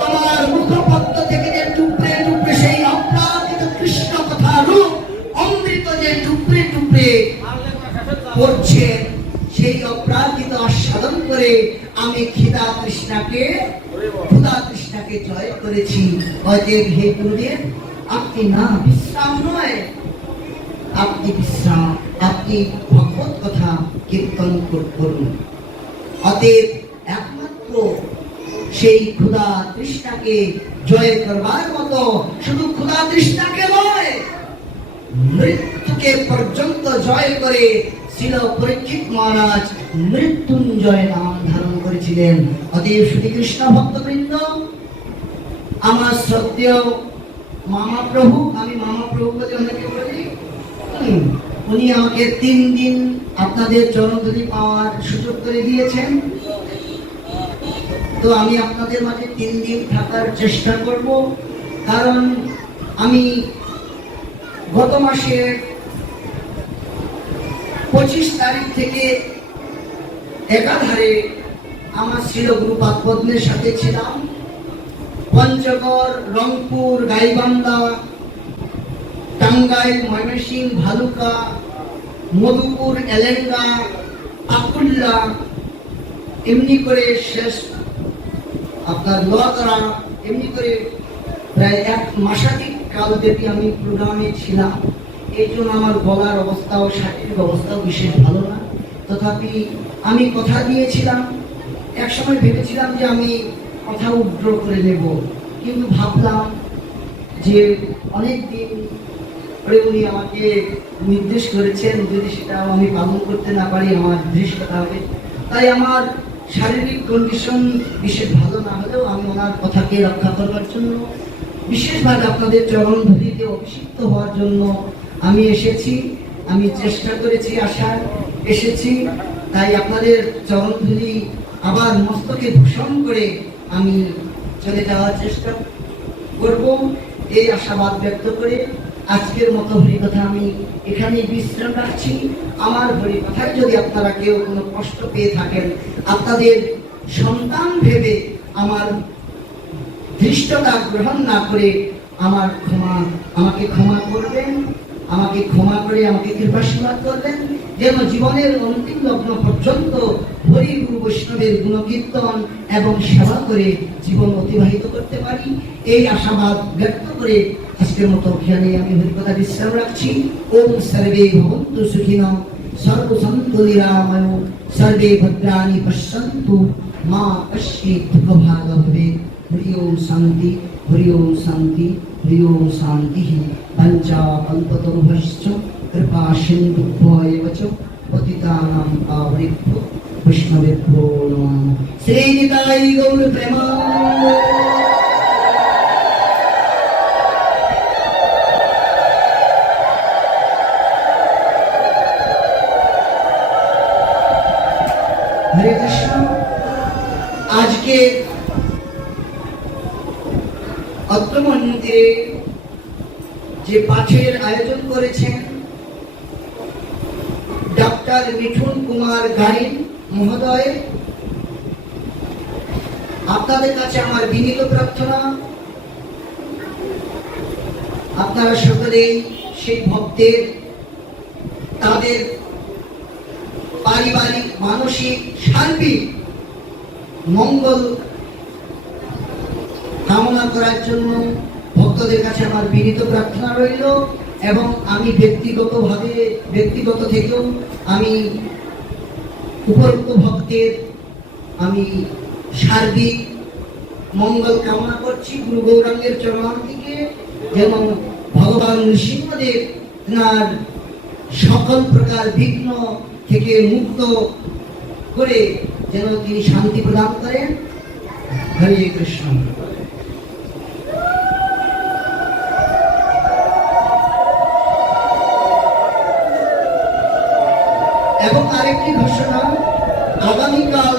তোমার মুখপদ্ম থেকে যে টুকরে টুকরে সেই অপ্রাকৃত কৃষ্ণ কথা রূপ অমৃত যে টুকরে টুকরে পড়ছেন, সেই অপ্রাকৃত আস্বাদন করে আমি ক্ষুধা তৃষ্ণাকে জয় করেছি। অতএব হে গুরুদেব, আপনি না বিশ্রাম নয়, আপনি বিশ্রাম, আপনি ভগবত কথা কীর্তন করুন। অতএব একমাত্র সেই ক্ষুধা তৃষ্ণাকে জয় করবার মতো, শুধু ক্ষুধা তৃষ্ণাকে নয়, মৃত্যুকে পর্যন্ত জয় করে শ্রীল পরীক্ষিত মহারাজ মৃত্যুঞ্জয় নাম ধারণ করেছিলেন। অতএব শ্রীকৃষ্ণ ভক্তবৃন্দ, আমার শ্রদ্ধেয় মামা প্রভু, আমি মামা প্রভু বলে অনেকে বলি, উনি আমাকে 3 দিন আপনাদের চরণধুলি পাওয়ার সুযোগ করে দিয়েছেন। তো আমি আপনাদের মাঝে 3 দিন থাকার চেষ্টা করব। কারণ আমি গত মাসের 25 তারিখ থেকে একাধারে আমার শ্রীল গুরুপাদ পদ্মের সাথে ছিলাম। পঞ্চগড়, রংপুর, গাইবান্ধা, টাঙ্গাইল, ময়মনসিংহ, ভালুকা, মধুপুর, এলেঙ্গা, আকুল্লা, এমনি করে শেষ আপনার লোহাগড়া, এমনি করে প্রায় 1 মাসাধিক কালব্যাপী আমি প্রোগ্রামে ছিলাম। এই জন্য আমার গলার অবস্থাও, শারীরিক অবস্থাও বিশেষ ভালো না। তথাপি আমি কথা দিয়েছিলাম, এক সময় ভেবেছিলাম যে আমি কথা উদ্র করে নেব, কিন্তু ভাবলাম যে অনেক দিন পরে উনি আমাকে নির্দেশ করেছেন, যদি সেটাও আমি পালন করতে না পারি আমার ধৃষ্টতা হবে। তাই আমার শারীরিক কন্ডিশন বিশেষ ভালো না হলেও আমি ওনার কথাকে রক্ষা করবার জন্য, বিশেষভাবে আপনাদের চরণ ধুলিতে অভিষিক্ত হওয়ার জন্য আমি এসেছি। আমি চেষ্টা করেছি, আসার এসেছি। তাই আপনাদের চরণ ধুলি আবার মস্তকে ভূষণ করে আমি চলে যাওয়ার চেষ্টা করব, এই আশাবাদ ব্যক্ত করে আজকের মতো হরিকথা আমি এখানেই বিশ্রাম রাখছি। আমার হরিকথায় যদি আপনারা কেউ কোনো কষ্ট পেয়ে থাকেন, আপনাদের সন্তান ভেবে আমার ধৃষ্টতা গ্রহণ না করে আমাকে ক্ষমা করবেন, আমাকে ক্ষমা করে আমাকে কৃপাশীর্বাদ করবেন, যেন জীবনের অন্তিম লগ্ন পর্যন্ত হরি গুরু বৈষ্ণবের গুণকীর্তন এবং সেবা করে জীবন অতিবাহিত করতে পারি। এই আশাবাদ ব্যক্ত করে আজকের মতো এখানে আমি হরিকথা বিশ্রাম রাখছি। ওম সর্বে ভবন্তু সুখিনঃ, সর্বসন্তু নিরাময়, সর্বে ভদ্রাণি পশ্যন্তু, মা কশ্চিৎ দুঃখভাগ ভবেৎ। হরি ওম শান্তি, হরি ওম শান্তি, হরি ওম শান্তি। পঞ্চাকল্পতরুভ্যশ্চ কৃপা সিন্ধুভ্যো এব চ পতিতানাং পাবনেভ্যো বৈষ্ণবেভ্যো নমঃ। শ্রী নিতাই গৌর প্রেমানন্দে। হরে কৃষ্ণ। আজকে অত্র মন্দিরে যে পাঠের আয়োজন করেছেন ডক্টর মিঠুন কুমার গাইন মহোদয়, আপনাদের কাছে আমার বিনীত প্রার্থনা, আপনারা সকলেই সেই ভক্তের তাদের পারিবারিক, মানসিক, সার্বিক মঙ্গল কামনা করার জন্য ভক্তদের কাছে আমার বিনীত প্রার্থনা রইল। এবং আমি ব্যক্তিগত থেকেও আমি উপরোক্ত ভক্তের আমি সার্বিক মঙ্গল কামনা করছি গুরু গৌরাঙ্গের চরণ থেকে, যেমন ভগবান নৃসিংহদেব তার সকল প্রকার বিঘ্ন থেকে মুক্ত করে যেন তিনি শান্তি প্রদান করেন। হরে কৃষ্ণ। এবং আরেকটি ঘোষণা, আগামীকাল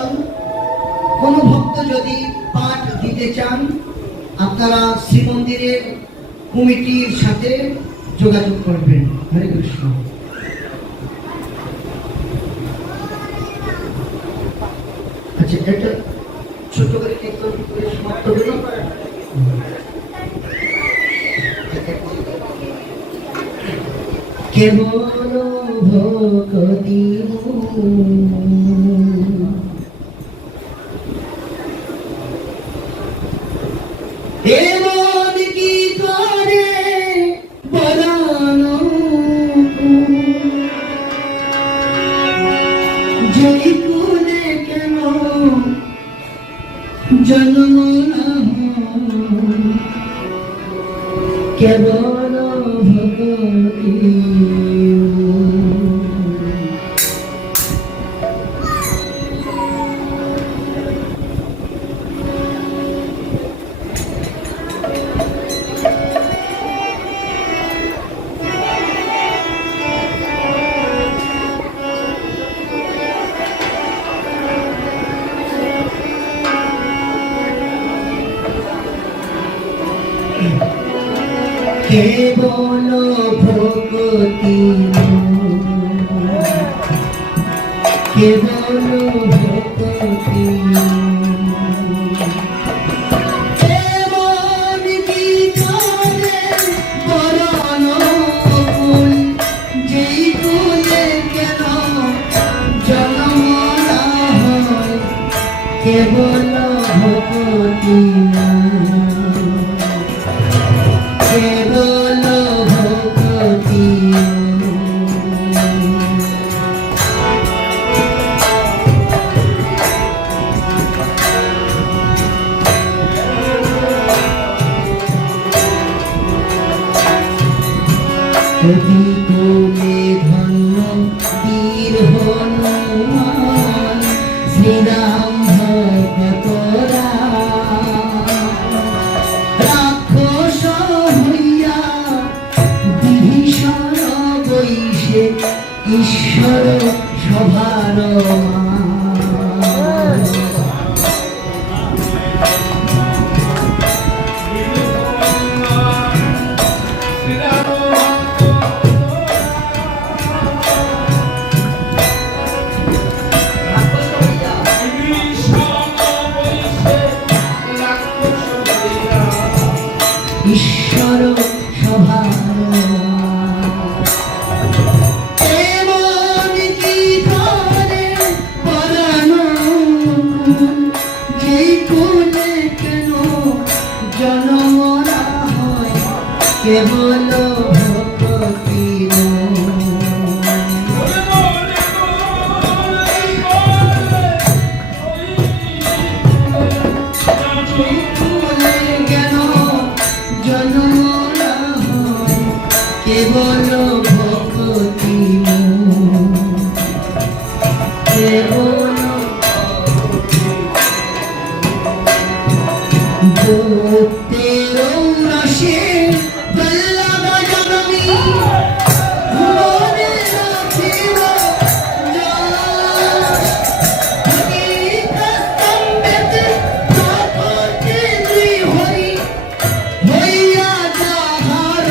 কোন ভক্ত যদি পাঠ দিতে চান আপনারা শ্রীমন্দিরের কমিটির সাথে যোগাযোগ করবেন। হরে কৃষ্ণ। আচ্ছা, একটা ছোট করে কীর্তন করে সমাপ্ত করি। কেবল ভক্তি এমন কি করে বলানো, যেই কুলে কেন জন্ম কেবল ভক্তি। কেবল ভক্তি, কেবল ভক্তি, এমন কি করে বরণ কুল, যেই কুলে কেন জন্ম না হয়, কেবল ভক্তি, কেবল ভক্তি। কবি কোলে ধন্য বীর হনুমান, শ্রীরাম ভক্তরা রাক্ষস হইয়া বিভীষণ বৈশে ঈশ্বর সভার ঈশ্বর সভার এমন কি করে পরানো, যেই কুলে কেন জন্ম না হয়, কেবল ভক্তি। কেবল ভক্তি, কেবল ভক্তের রসে বল্লভ জননী মনে রাখিব স্তম্ভেতে হরি হইয়া যাহার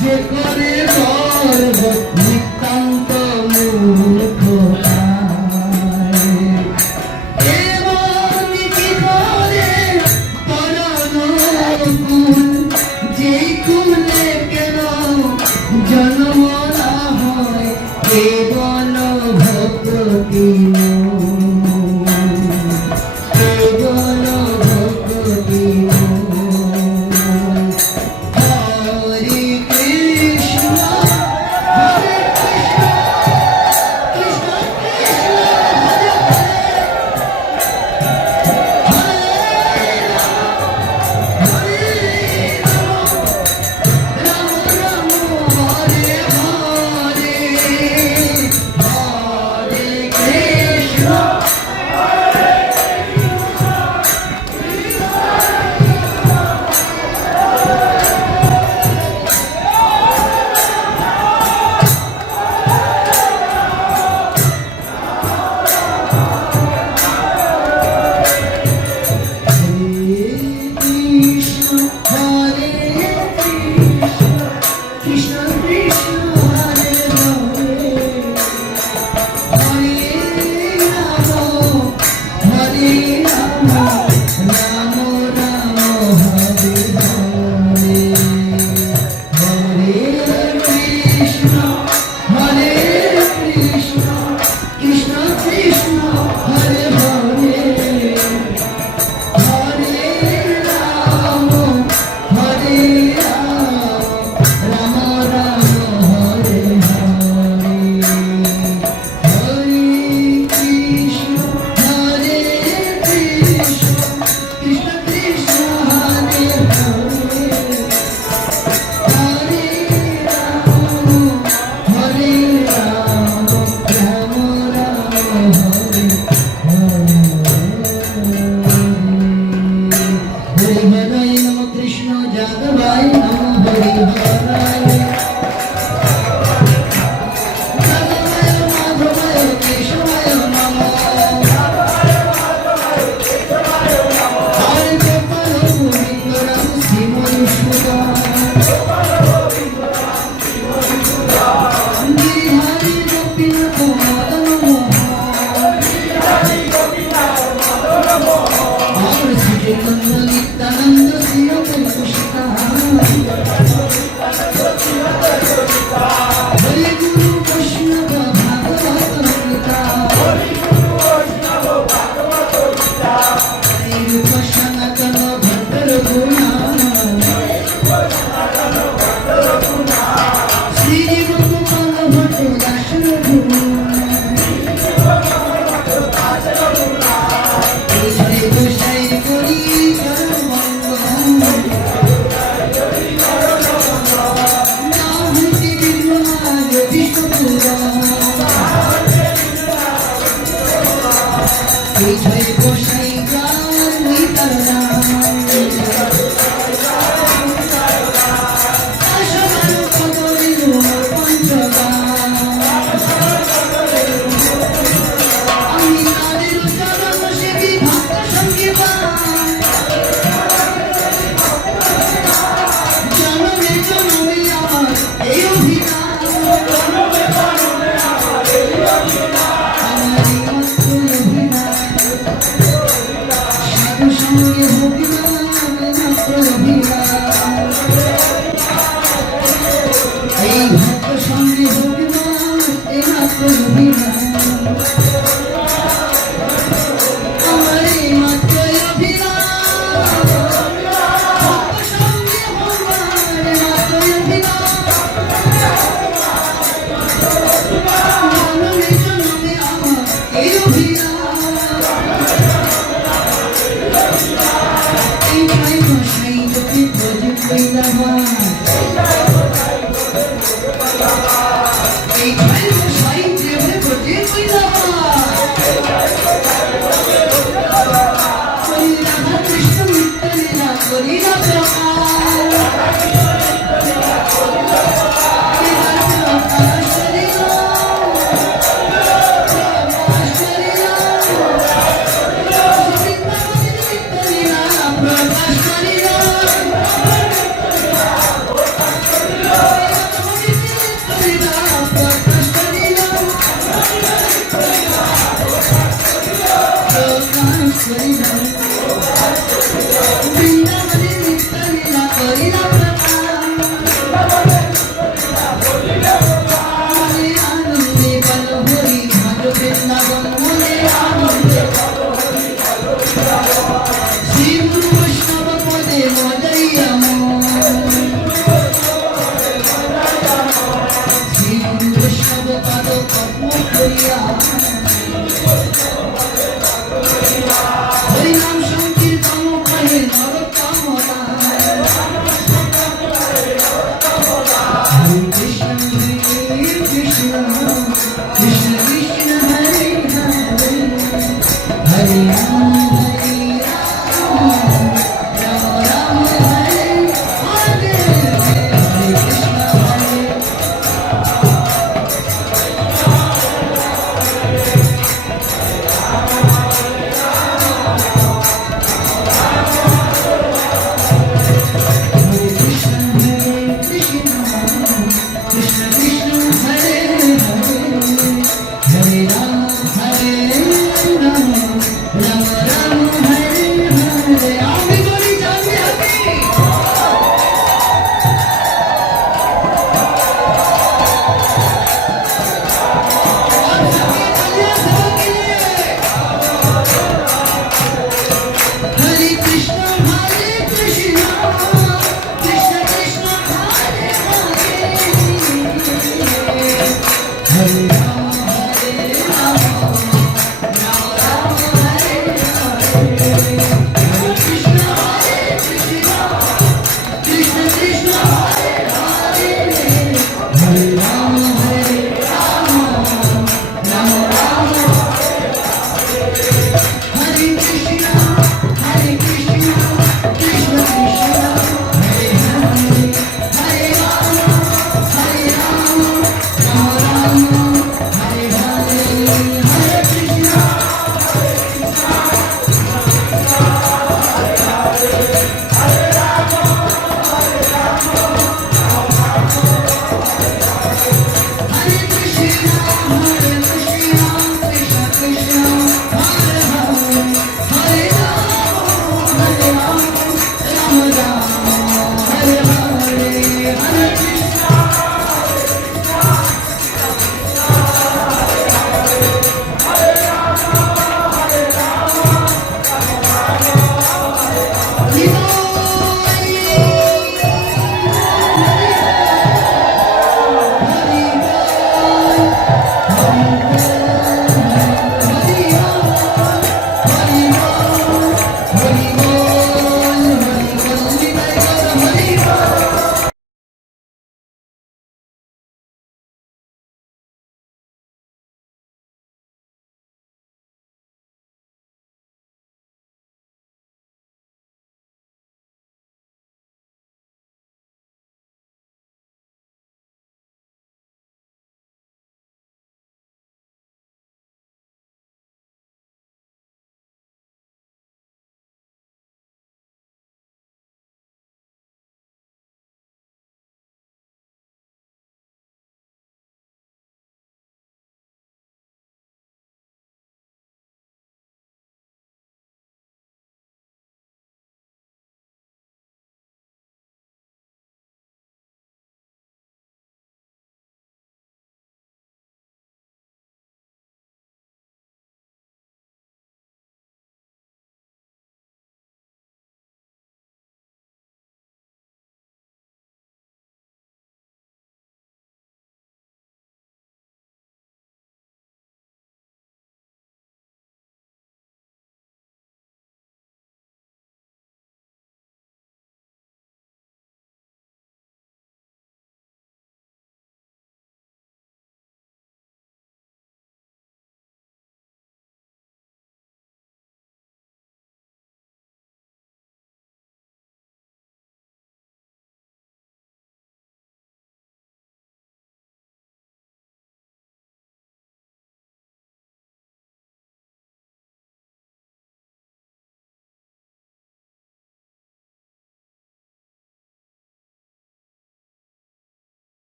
যে করে গর্ব